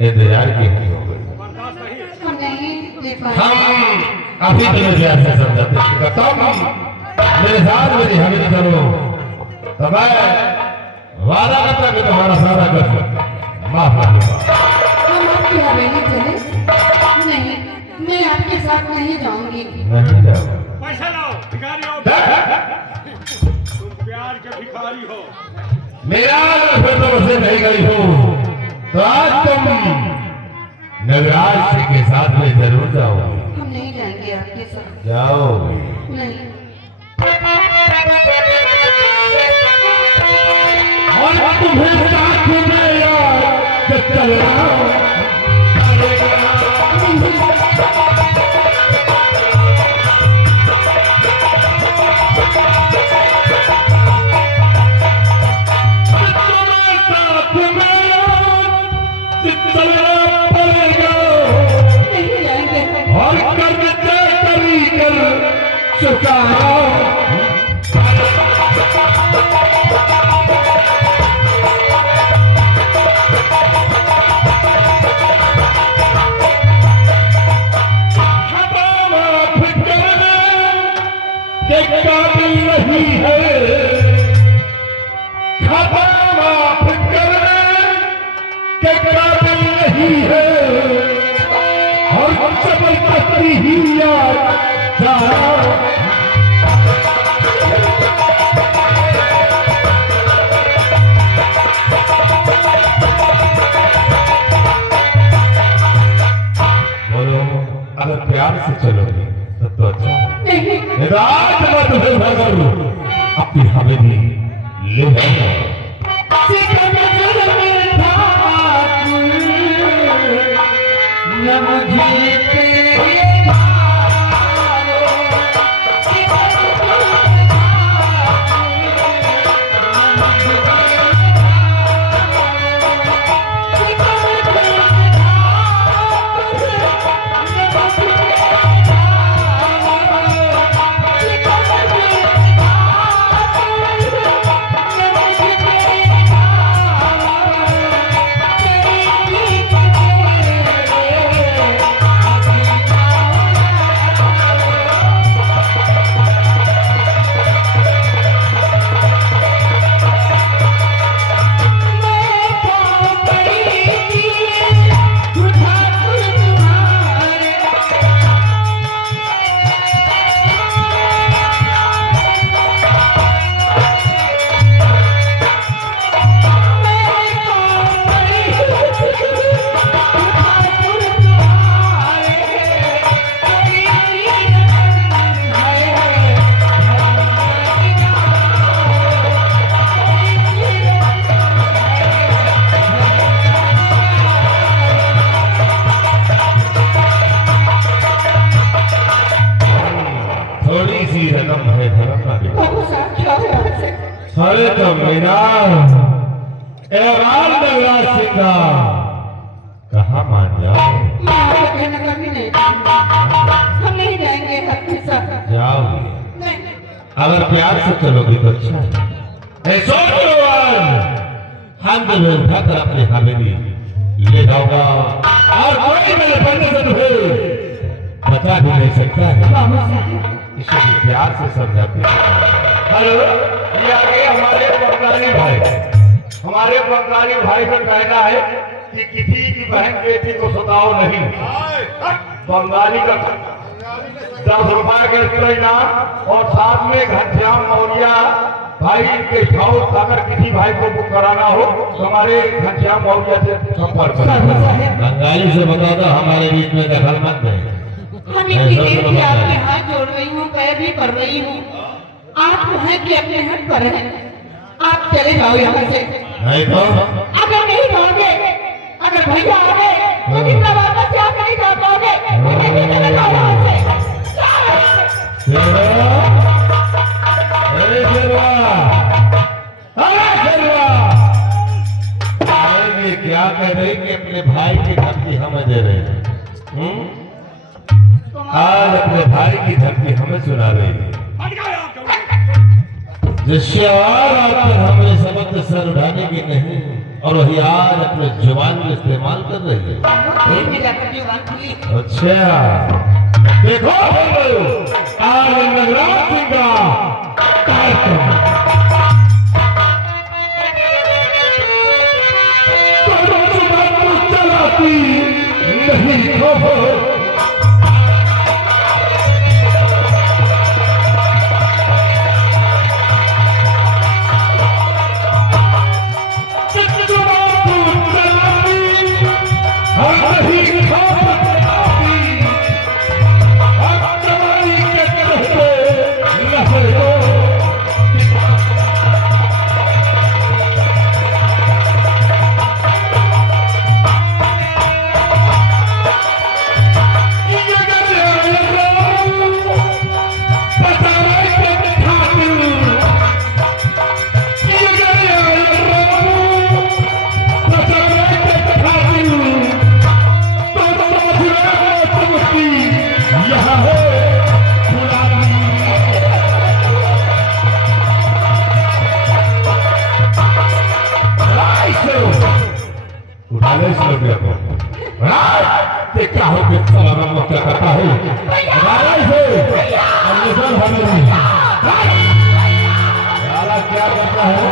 इंतजार की हद हो गई। हम नहीं दे पाए। हम अभी तुम्हें प्यार से समझाते हैं कि तुम मेरे साथ मेरी हवेली करो, तो मैं वादा करता कि तुम्हारा सारा कर्ज माफ कर दूंगा। हम आपकी हवेली चले? नहीं, मैं आपके साथ नहीं जाऊंगी। नहीं जाओ। पैसा लाओ, भिखारी हो। तुम प्यार के भिखारी हो। मेरा फिर तो मुझसे नहीं गई हो, तो आज तुम नगराज सिंह के साथ में जरूर जाओगे। हम नहीं जाएंगे आपके साथ। जाओगे? नहीं। और तुम्हें साथ में यार चल रहा हूं। नहीं जाएंगे। और कर्ज करी कर चुकाओ। काबिल नहीं है, खाता माफ करने के काबिल नहीं है, और जबरदस्ती ही याद जाओ। बोलो, अगर प्यार से चलोगे तब तो अच्छा है। आज मैं तुम्हें भर अपनी हवेली ले जाऊंगा। न मुझे तेरे अरे तो मीना, राम नगराज सिंह का कहा मान जाओ। मैं आपको कहना कभी नहीं दूंगा। हम नहीं जाएंगे आपके साथ। जाओगे नहीं अगर प्यार से चलोगे तो अच्छा है। हम तुम्हें उठाकर अपने हवेली ले जाऊंगा और कोई मेरे पढ़ने से तुम्हें बता भी नहीं सकता है। इसलिए प्यार से समझाते हैं। हेलो, ये आगे हमारे बंगाली भाई, हमारे बंगाली भाई का कहना है कि किसी की बहन बेटी को सताओ नहीं। बंगाली का 10 रुपए के इनाम और साथ में घनश्याम मौर्या भाई के हाउस अगर किसी भाई को बुक कराना हो तो हमारे घनश्याम मौर्या से संपर्क करें। बंगाली से बता दो हमारे बीच में दखल मत है। हम इतनी देर से आपके हाथ जोड़ रही हूँ, पैर भी कर रही हूँ। आप हैं कि अपने हाथ पर हैं। आप चले जाओ यहाँ से। नहीं तो अगर नहीं जाओगे, अगर भैया आ गए तो जितना वापस से आप नहीं जा पाओगे। चले जाओ यहाँ से। क्या कह रही कि अपने भाई की धमकी हमें दे रहे हैं? आज अपने भाई की धमकी हमें सुना रही है, जिससे और आकर हमें समझ सर उठाने की नहीं और वही आज अपने जुबान का इस्तेमाल कर रही है। अच्छा देखो आज नगराज सिंह का कार्यक्रम नहीं हो। करता है क्या करता है?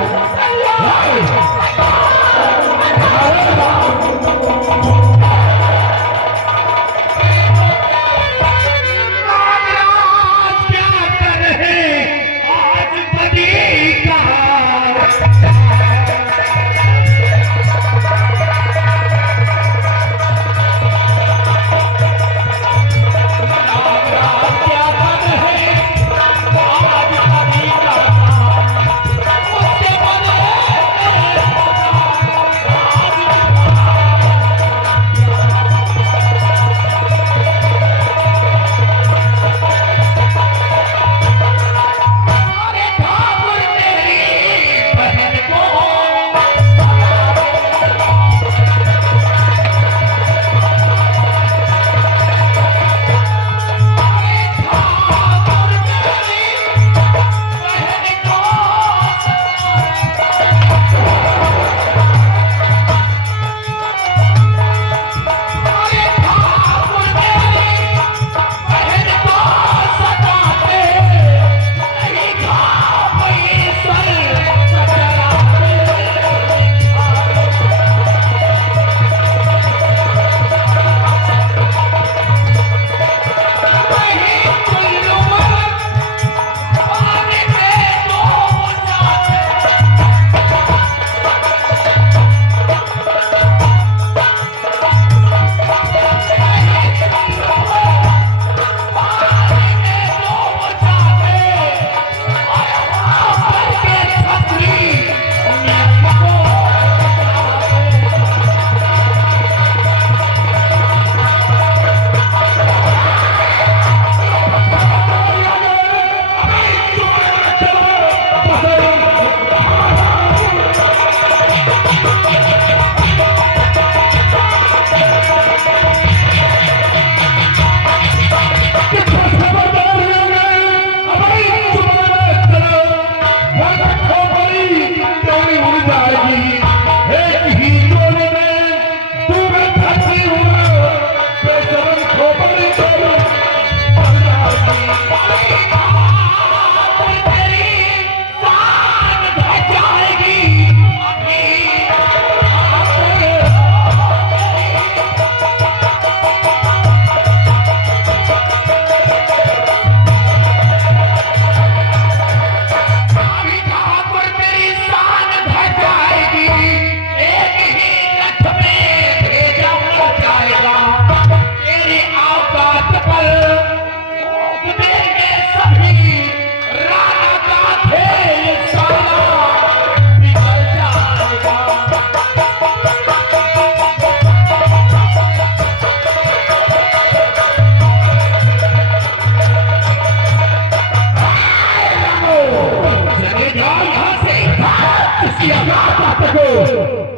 को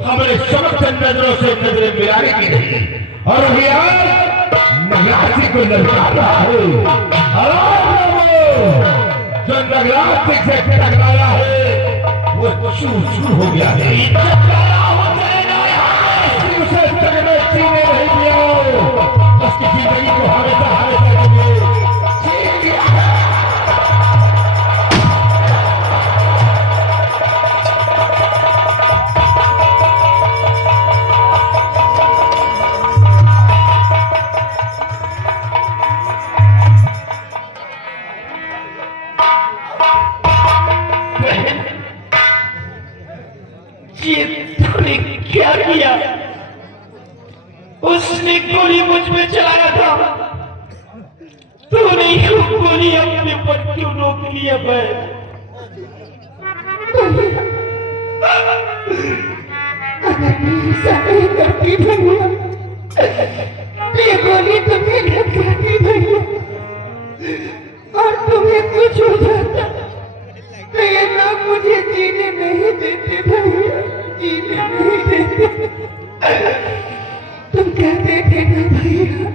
हमारे समस्त नजरों से नजरें मिलाने की नहीं और अभी आज नगराज को ललकार रहा है जो नगराज से टकराया है वो चूर चूर हो गया है उसे तगड़े जीने नहीं दिया उसकी जिंदगी को हमेशा हमेशा के लिए छीन लिया है। ये तूने क्या किया? उसने गोली मुझ में चलाया था, तूने क्यों गोली अपने ऊपर क्यों रोक लिया? ऐसा नहीं करती भैया, ये गोली तुम्हें लग जाती भैया और तुम्हें कुछ हो जाता तो ये लोग मुझे जीने नहीं देते भैया, जीने नहीं देते। तुम कहते थे ना भैया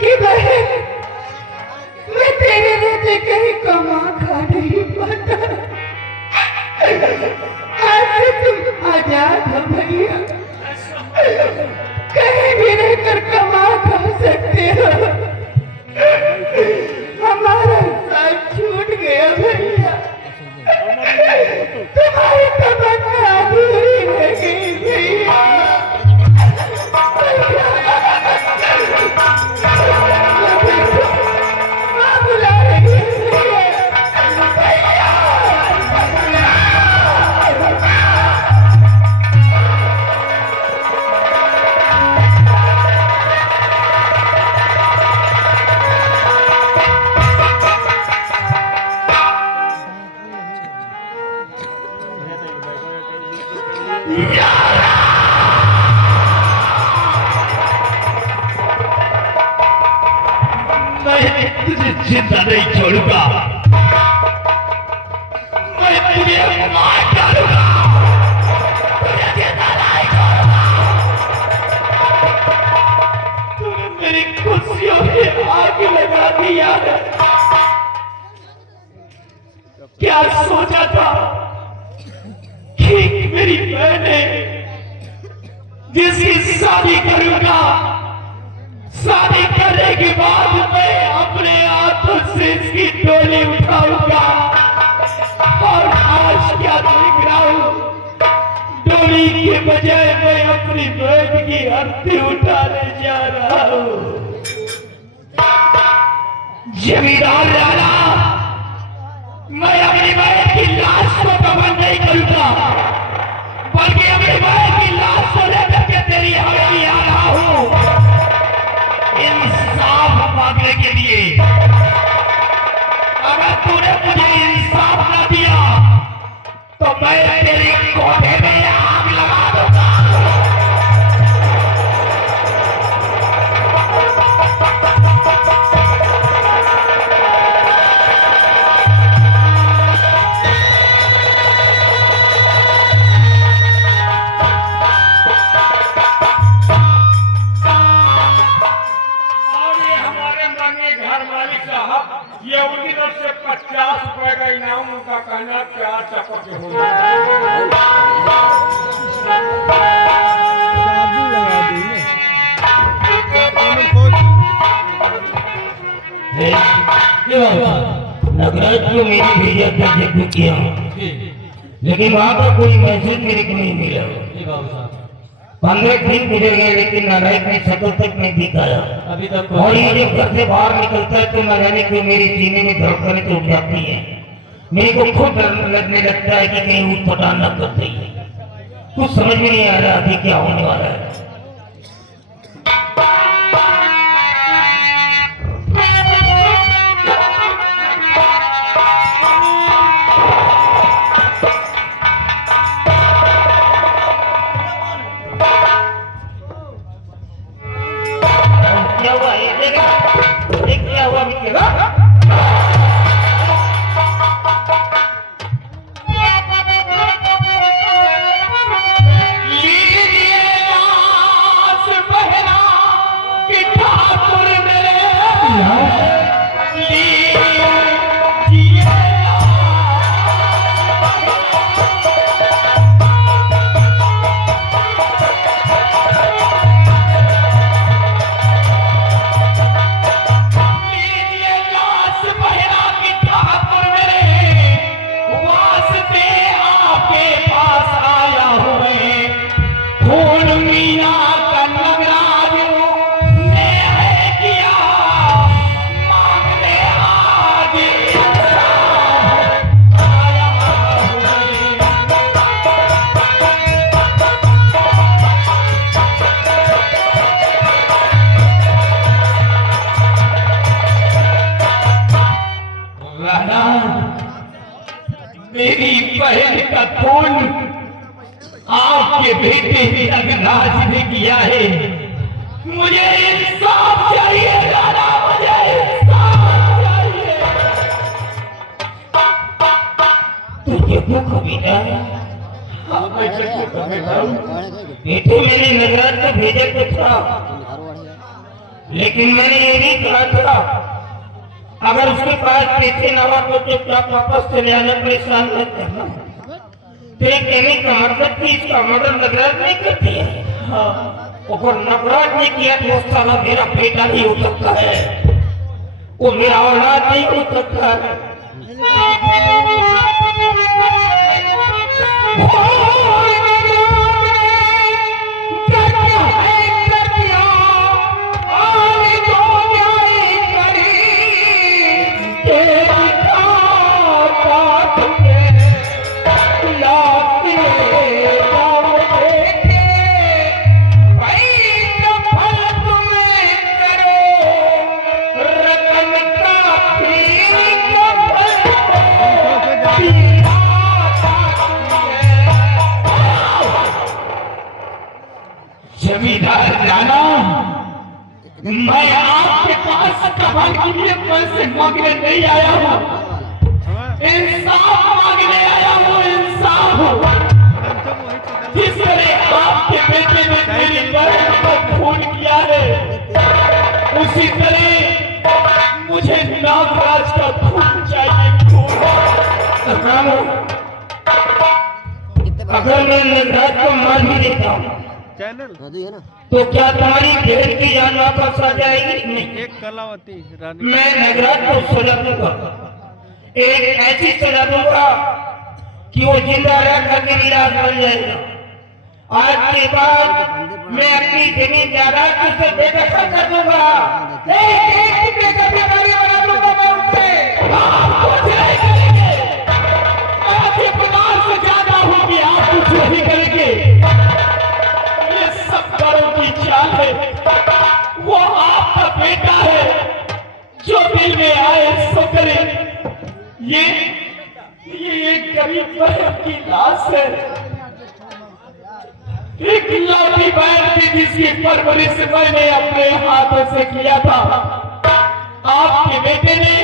कि बहन मैं तेरे रहते कहीं कमा खा नहीं पाता, आज से तुम आजाद हो भैया, कहीं भी रहकर कमा खा सकते हो। हमारा साथ छूट गया भैया, तुम्हारी तमन्ना अधूरी रह गई भैया। माँ बुला रही है भैया। मैं तुझे जिंदा नहीं छोड़ूंगा, मैं तुझे मार डालूंगा, तुझे जिंदा नहीं छोड़ूंगा। तूने मेरी खुशियों में आग लगा दिया है। क्या सोचा था कि मेरी बहन है जिसकी शादी करूंगा, शादी करने के बाद मैं अपने हाथों से इसकी डोली उठाऊंगा और आज क्या देख रहा हूं, डोली के बजाय मैं अपनी बहन की अर्थी उठाने जा रहा हूं। जमींदार राणा, मैं अपनी बहन की लाश को दफन नहीं करूंगा, बल्कि अपनी बहन की लाश को लेकर के तेरी हवेली आ रहा हूं इंसाफ मांगने के लिए। अगर तूने मुझे इंसाफ न दिया तो मैं तेरे कोठे में आग लगा दूंगा। ये उनकी तरफ से 50 रुपए का इनाम, उनका कहना 4 चक्कर के हो नगराज को मेरी भेजा था जब किया, लेकिन वहाँ पर कोई मैसेज मेरे को नहीं मिला। 15 दिन गुजर गए लेकिन नारायण ने शक्ल तक नहीं दिखाया अभी तक। और ये जब घर से बाहर निकलता है तो न जाने क्यों मेरे सीने में धड़कनें तो उठ जाती है। मेरे को खुद डर लगने लगता है कि कहीं ऊट पटान न कर दी। कुछ समझ में नहीं आ रहा कि क्या होने वाला है। क्या हुआ ये देख क्या हुआ आपके बेटे नगराज ने किया है। मुझे इंसाफ चाहिए राणा, मुझे इंसाफ चाहिए। तुझे भूख भी है? हाँ, मैं भूख हूँ। बेटे मैंने नगराज को भेजा तो था, लेकिन मैंने ये नहीं कहा था अगर उसके पास पैसे ना हो तो चुपचाप वापस चले आना, परेशान मत करना। तेरे कहने का मतलब कि इसका मर्डर नगराज नहीं करती है। हाँ, और नगराज ने किया तो वो साला मेरा बेटा नहीं हो सकता है, वो मेरा औलाद नहीं हो सकता है। जमींदार राणा, मैं आपके पास कमाल के लिए पैसे मांगने नहीं आया हूँ, इंसाफ मांगने आया हूँ, इंसाफ। जिस तरह आपके बेटे ने मेरी बहन पर खून किया है, उसी तरह मुझे नागराज का खून चाहिए, खून। अगर मैं नागराज को मार भी देता हूँ तो क्या तुम्हारी घेर की जान वापस आ जाएगी? नहीं। एक कलावती रानी, मैं नगराज को सजा दूंगा, एक ऐसी सजा दूंगा कि वो जिंदा रहकर के निराश बन जाएगा। आज के बाद मैं अपनी जमीन जायदाद से बेदखल कर दूंगा, एक टुकड़े का भिखारी बना दूंगा मैं उसे। आप कुछ नहीं करेंगे, आज ये पगार से ज्यादा होगी, आप कुछ नहीं करेंगे। की चाल है, वो आपका बेटा है, जो दिल में आए सो करे। ये एक गरीब बहन की लाश है, एक लौटी बहन की जिसकी परवरिश मैंने अपने हाथों से किया था। आपके बेटे ने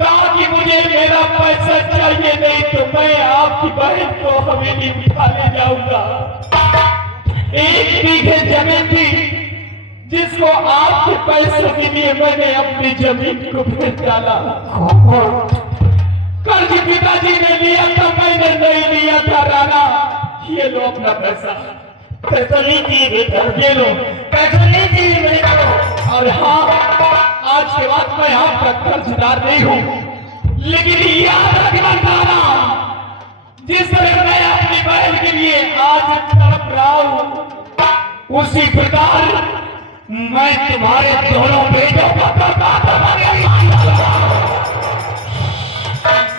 कहा कि मुझे मेरा पैसा चाहिए, नहीं तो मैं आपकी बहन को हवेली उठा ले जाऊंगा। एक बीघे जमीन थी जिसको आपके पैसों के लिए मैंने अपनी जमीन को बेच डाला। कर्ज पिताजी ने लिया था, मैंने नहीं लिया था राणा। ये लो अपना पैसा, पैसा लीजिए बेटा, ये लो पैसा लीजिए मेरे को। और हाँ, आज के बाद मैं आपका कर्जदार नहीं हूँ, लेकिन याद रखना राणा, जिस तरह मैं अपनी बहन के लिए आज तड़प रहा हूं, उसी प्रकार मैं तुम्हारे दोनों बेटों का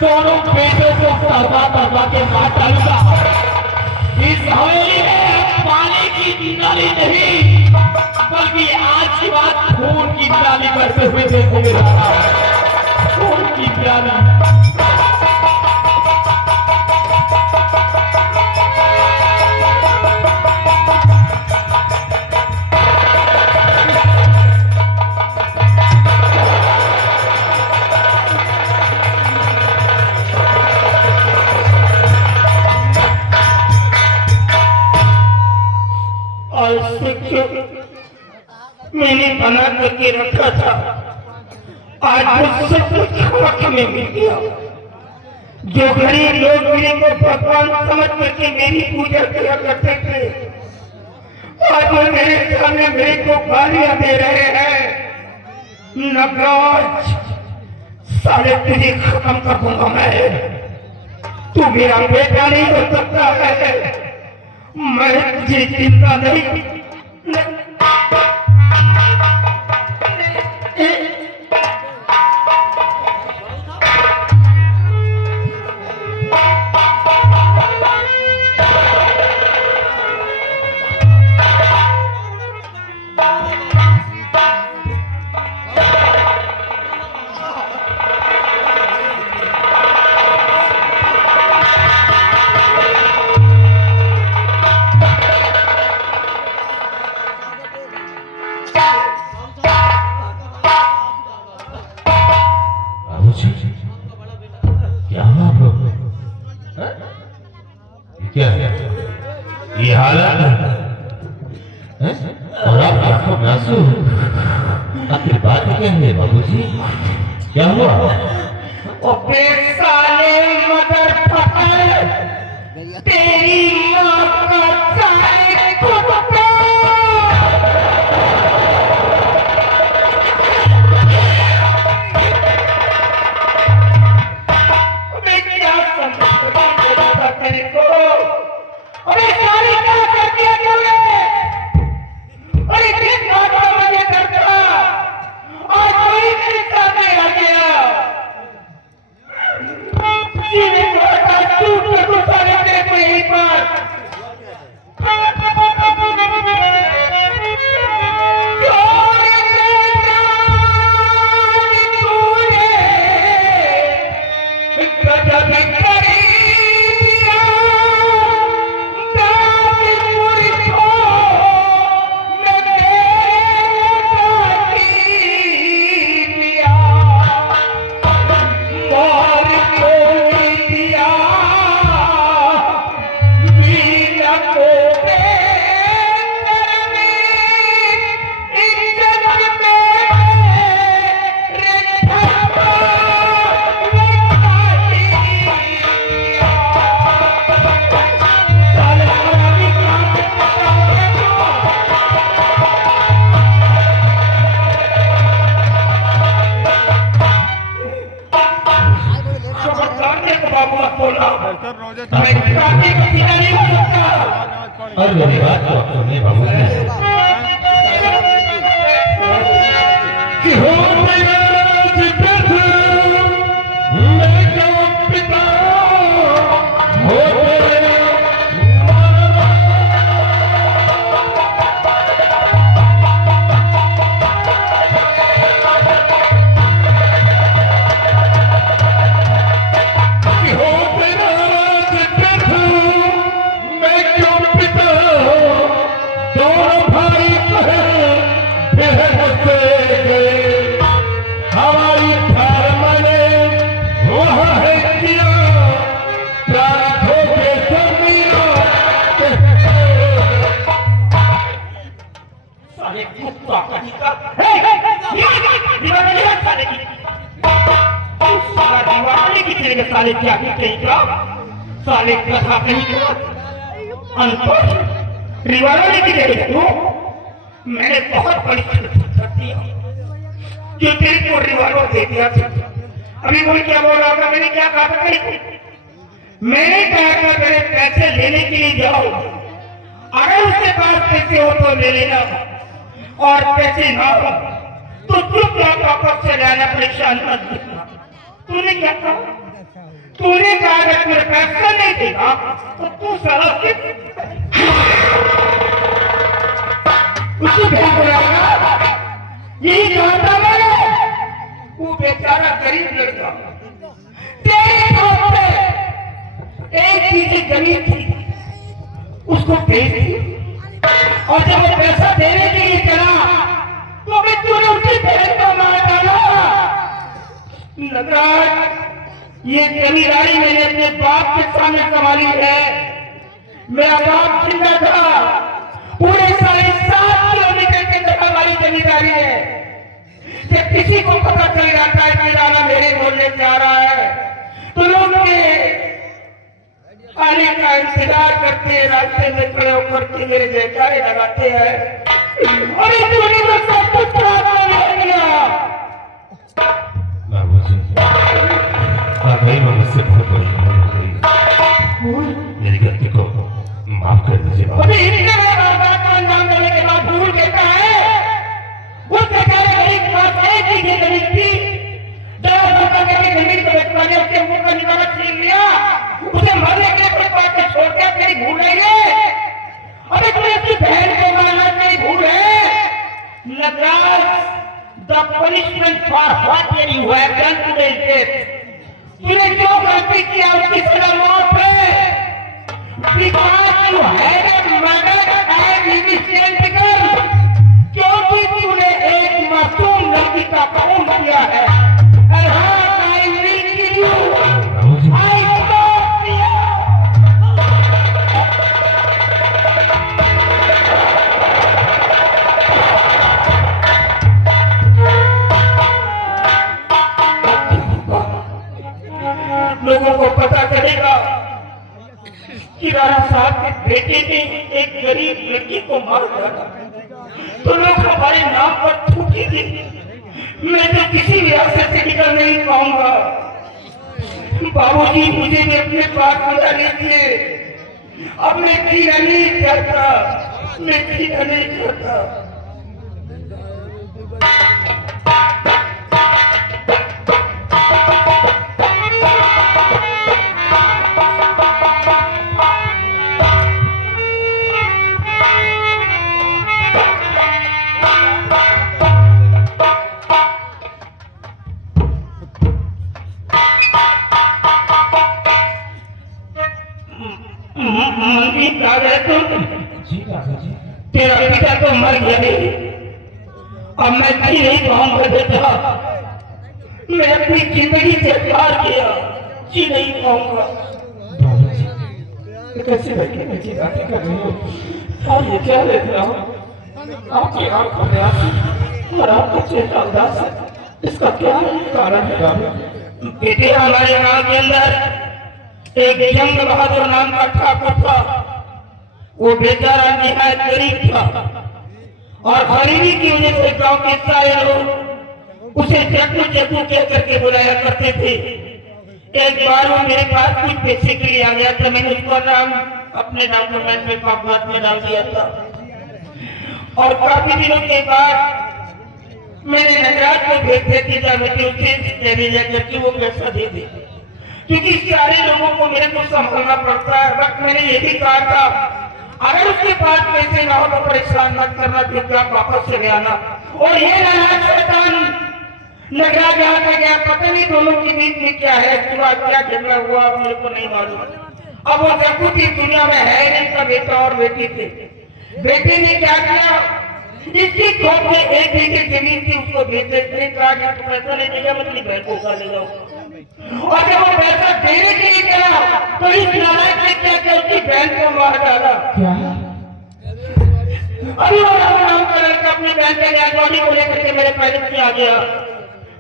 दोनों बेटों को करवा के मार डालूंगा। इस हवेली में पानी की नाली नहीं, बल्कि आज की बात खून की नाली करते हुए देखोगे, खून की नाली। मैंने बना करके रखा था, आज मुझसे कुछ खाक में मिल गया। जो गरीब लोग मेरे को भगवान समझ करके मेरी पूजा किया करते थे, आज वो मेरे सामने मेरे को गालियां दे रहे हैं। नगराज, साले तुझे खत्म कर दूंगा मैं, तू मेरा बेटा नहीं हो सकता है, मैं तुझे जिंदा नहीं। ये हालत है और आप आंखों में आंसू। आखिर बात क्या है बाबूजी, क्या हुआ? ओ बेसाले मदर फकर, तेरी माँ का साले कुत्ता। मैं क्या समझता तेरे को? अरे साले क्या कर दिया तूने? अरे किस बात का मजे करता? आज कोई मेरे सामने आ गया। जीने को हटा टूट के गुस्सा लेने को यही बात। और मेरी बात तो आप सुनिए बाबूजी। कि हो मेरा जिक्र मैं क्यों पिता हो तेरे कि हो तेरा जिक्र मैं क्यों पिता दोनों भाई बहन से गए हमारी मैंने वहाँ है किया प्रार्थों के जमीना साले कुत्ता कहीं का। दीवार साले की साला दीवार की तेरे साले क्या कहीं का साले कथा कहीं का अनपढ़ रिवाला लेके दे तू। मैंने बहुत बड़ी गलती कर दी जो तेरे को रिवाला दे दिया था। अभी बोल क्या बोल रहा था? मैंने क्या कहा था तेरे को? मैंने कहा था मेरे पैसे लेने के लिए जाओ, अगर उसके पास पैसे हो तो ले लेना और पैसे ना हो तो चुपचाप वापस चले आना, परेशान मत देना। तूने क्या कहा? तूने कहा अगर मेरे पैसा नहीं देगा तो तू साला उसको भेज रहा। यही कहा था मैंने। वो बेचारा गरीब लड़का तेरे हाथ पे एक चीज जमीन थी उसको बेच दी और जब वो पैसा देने के लिए चला तो भी तूने उसकी बहन को मार डाला। नटराज, ये जमींदारी मैंने अपने बाप के सामने संभाली है। मेरा बाप जिंदा था, पूरे 7.5 किलोमीटर के अंदर वाली जमींदारी है। जब किसी को पता चल जाता है कि राणा मेरे मोहल्ले से आ रहा है तो लोग आने का इंतजार करते हैं, रास्ते में खड़े होकर के मेरे जयकारे लगाते हैं। और इस दुनिया में सब कुछ खराब हो गया। बाबूजी वाकई में मुझसे बहुत बड़ी भूल हो गई। मेरी गलती को माफ कर दीजिए बाबू। इतने बड़े बात को अंजाम देने के बाद भूल कहता है उस बेचारे गरीब के पास एक ही जमीन थी। 10 रुपए के जमीन को बेचवा ने उसके मुंह का निकाला छीन लिया, उसे मरने के लिए बात को छोड़ के तेरी भूल नहीं है। अरे तुम्हें अपनी बहन को मारना तेरी भूल है। Nataraj, the punishment for what you have done today is death. तूने जो गलती किया उसकी सजा मौत है। Because you had a murder and innocent girl, क्योंकि तूने एक मासूम लड़की का खून किया है। And I will kill you. I stop you. गरीब लड़की को मार डाला तो लोग हमारे नाम पर थूकेंगे। मैं तो किसी भी रास्ते से निकल नहीं पाऊंगा। बाबूजी मुझे भी अपने पास बता लीजिए। अब मैं जीना नहीं चाहता, मैं जीना नहीं चाहता। तेरा पिता तो मर गया, अब मैं कहीं नहीं पाऊंगा बेटा। मैं अपनी जिंदगी से प्यार किया, जी नहीं पाऊंगा। कैसे बैठे बैठी बातें कर रही हो? और ये क्या देख रहा हूँ? आपकी आंखों में आंसू और आपका चेहरा उदास है। इसका क्या कारण है बाबू? बेटे हमारे गांव के अंदर एक जंग बहादुर नाम का ठाकुर था। वो बेचारा निहायत गरीब था और गरीबी की वजह से गांव के सारे लोग उसे जग्गू जग्गू कह करके बुलाया करते थे। एक बार वो मेरे पास कुछ पैसे के लिए आ गया था। मैंने उसका नाम अपने डॉक्यूमेंट में कागजात में डाल दिया था और काफी दिनों के बाद मैंने नगराज को भेज दिया बेटे उससे कह दिया कि वो पैसा दे दे, क्योंकि सारे लोगों को मेरे को संभालना पड़ता है। बट मैंने ये भी कहा था अगर उसके पास पैसे ना हो तो परेशान मत करना, क्योंकि आप वापस चले आना। और ये नाराज शैतान नगराज यहाँ पे गया, पता नहीं दोनों के बीच में क्या है, क्या झगड़ा हुआ मेरे को नहीं मालूम। अब वो जग्गू की दुनिया में है नहीं, का बेटा और बेटी थे। बेटी ने क्या किया, इसकी खोप में 1 बीघे जमीन थी, उसको बेच देने का तो पैसा ले देगा, मतलब बहन को उठा ले जाओ। और जब वो पैसा देने के लिए गया तो इस नाराज ने क्या किया, उसकी बहन को मार डाला। क्या? अभी वो राम का लड़का अपनी बहन के डेड बॉडी को लेकर के मेरे पैलेस में आ गया।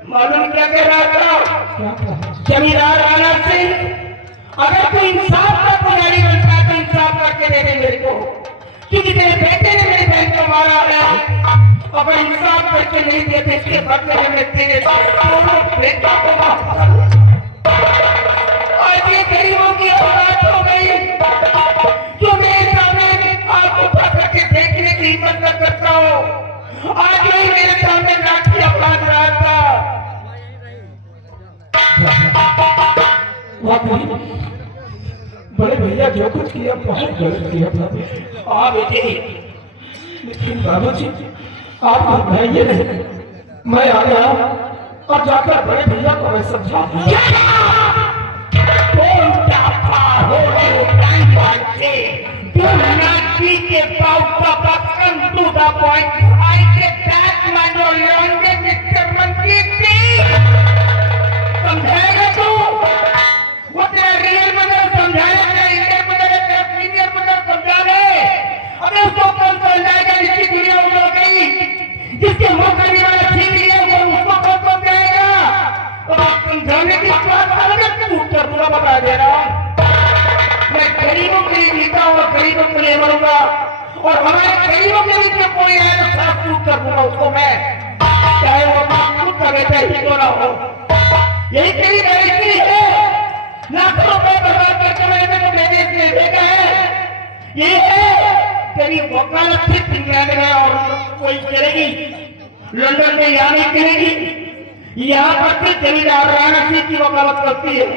मालूम क्या कह रहा था, जमींदार राणा सिंह अगर तू इंसाफ का पुजारी बनता है तो इंसाफ करके दे दे मेरे को, क्योंकि तेरे बेटे ने मेरी बहन को मारा है। अगर इंसाफ करके नहीं देते इसके बदले में मैं तेरे दोनों बेटों को मार दूंगा। आज ये गरीबों की औलाद हो गई जो मेरे सामने आंख उठा करके देखने की हिम्मत न करता हो। आज वही मेरे सामने लाठी अपराध रहा था। बड़े भैया जो कुछ किया बहुत गलत किया बाबू। हाँ बेटे, लेकिन बाबूजी आप घबराइए नहीं, मैं आ गया और जाकर बड़े भैया को मैं समझा समझाएगा तू? वो तेरा रियल मदर समझाएगा, तेरा इंडियन मदर है, तेरा प्रीमियर मदर समझा ले। अबे उसको कौन समझाएगा जिसकी दुनिया उड़ गई, जिसके मुंह करने वाला छीन लिया, वो उसको कौन समझाएगा? तो समझाने की बात अलग उत्तर पूरा बता दे रहा हूँ। मैं गरीबों के लिए जीता हूँ और गरीबों के लिए मरूंगा, और हमारे गरीबों के बीच में कोई है तो साफ चूक कर दूंगा उसको मैं, चाहे वो खुद का बेटा ही क्यों ना हो। यही तेरी राइटी है, लाखों रुपए बर्बाद करके मैंने तो मेरे इसलिए देखा है। ये है तेरी वकालत सिर्फ इंग्लैंड में और कोई करेगी, लंदन में यहाँ नहीं करेगी। यहाँ पर सिर्फ जमींदार राणा सिंह की वकालत करती है।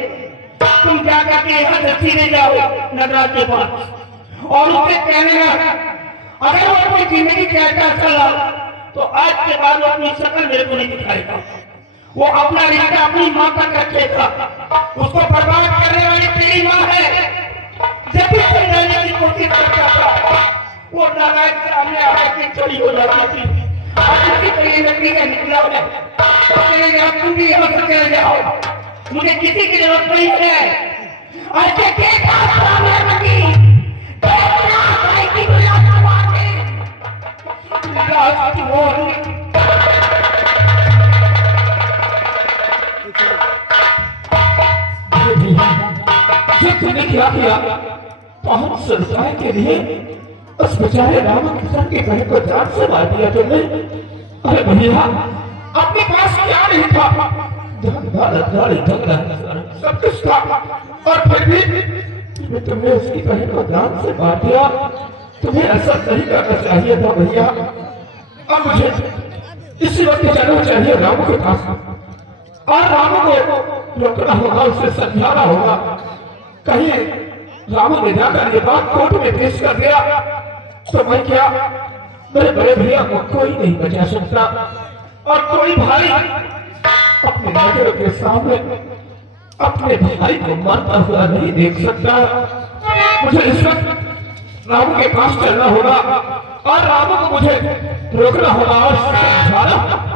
तुम जाकर के यहाँ से सीधे जाओ नगराज के पास और उससे कहने लगा अगर वो कोई जिंदगी चाहता चला तो आज के बाद वो अपनी शक्ल मेरे को नहीं दिखाएगा। वो अपना रिश्ता अपनी माँ तक रखेगा। उसको बर्बाद करने वाली तेरी माँ है। जब भी समझाने की कोशिश करता था वो नाराज सामने आकर के खड़ी हो जाती थी। अब किसी को ये नतीजा निकला है, तुम भी यहाँ से चले जाओ, मुझे किसी की जरूरत नहीं है। ऐसे के सामने लगी जो तुमने क्या किया 500 रुपए के लिए उस बेचारे राम किसान के बहन को जान से मार दिया तुमने। अरे भैया, अपने पास क्या नहीं था, धन दौलत गाड़ी बंगला सब कुछ था, और फिर भी तुमने उसकी बहन को जान से मार दिया। तुम्हें ऐसा नहीं करना चाहिए था भैया। अब मुझे इसी वक्त जाना चाहिए रामू के पास, और रामू को रोकना होगा, उसे समझाना होगा। कहीं रामू ने जाकर ये बात कोर्ट में पेश कर दिया तो मैं क्या, मेरे बड़े भैया को कोई नहीं बचा सकता, और कोई भाई अपने नजरों के सामने अपने भाई को मरता हुआ नहीं देख सकता। मुझे इस वक्त रामू के पास चलना होगा, और रामू को मुझे रोकना होगा और समझाना।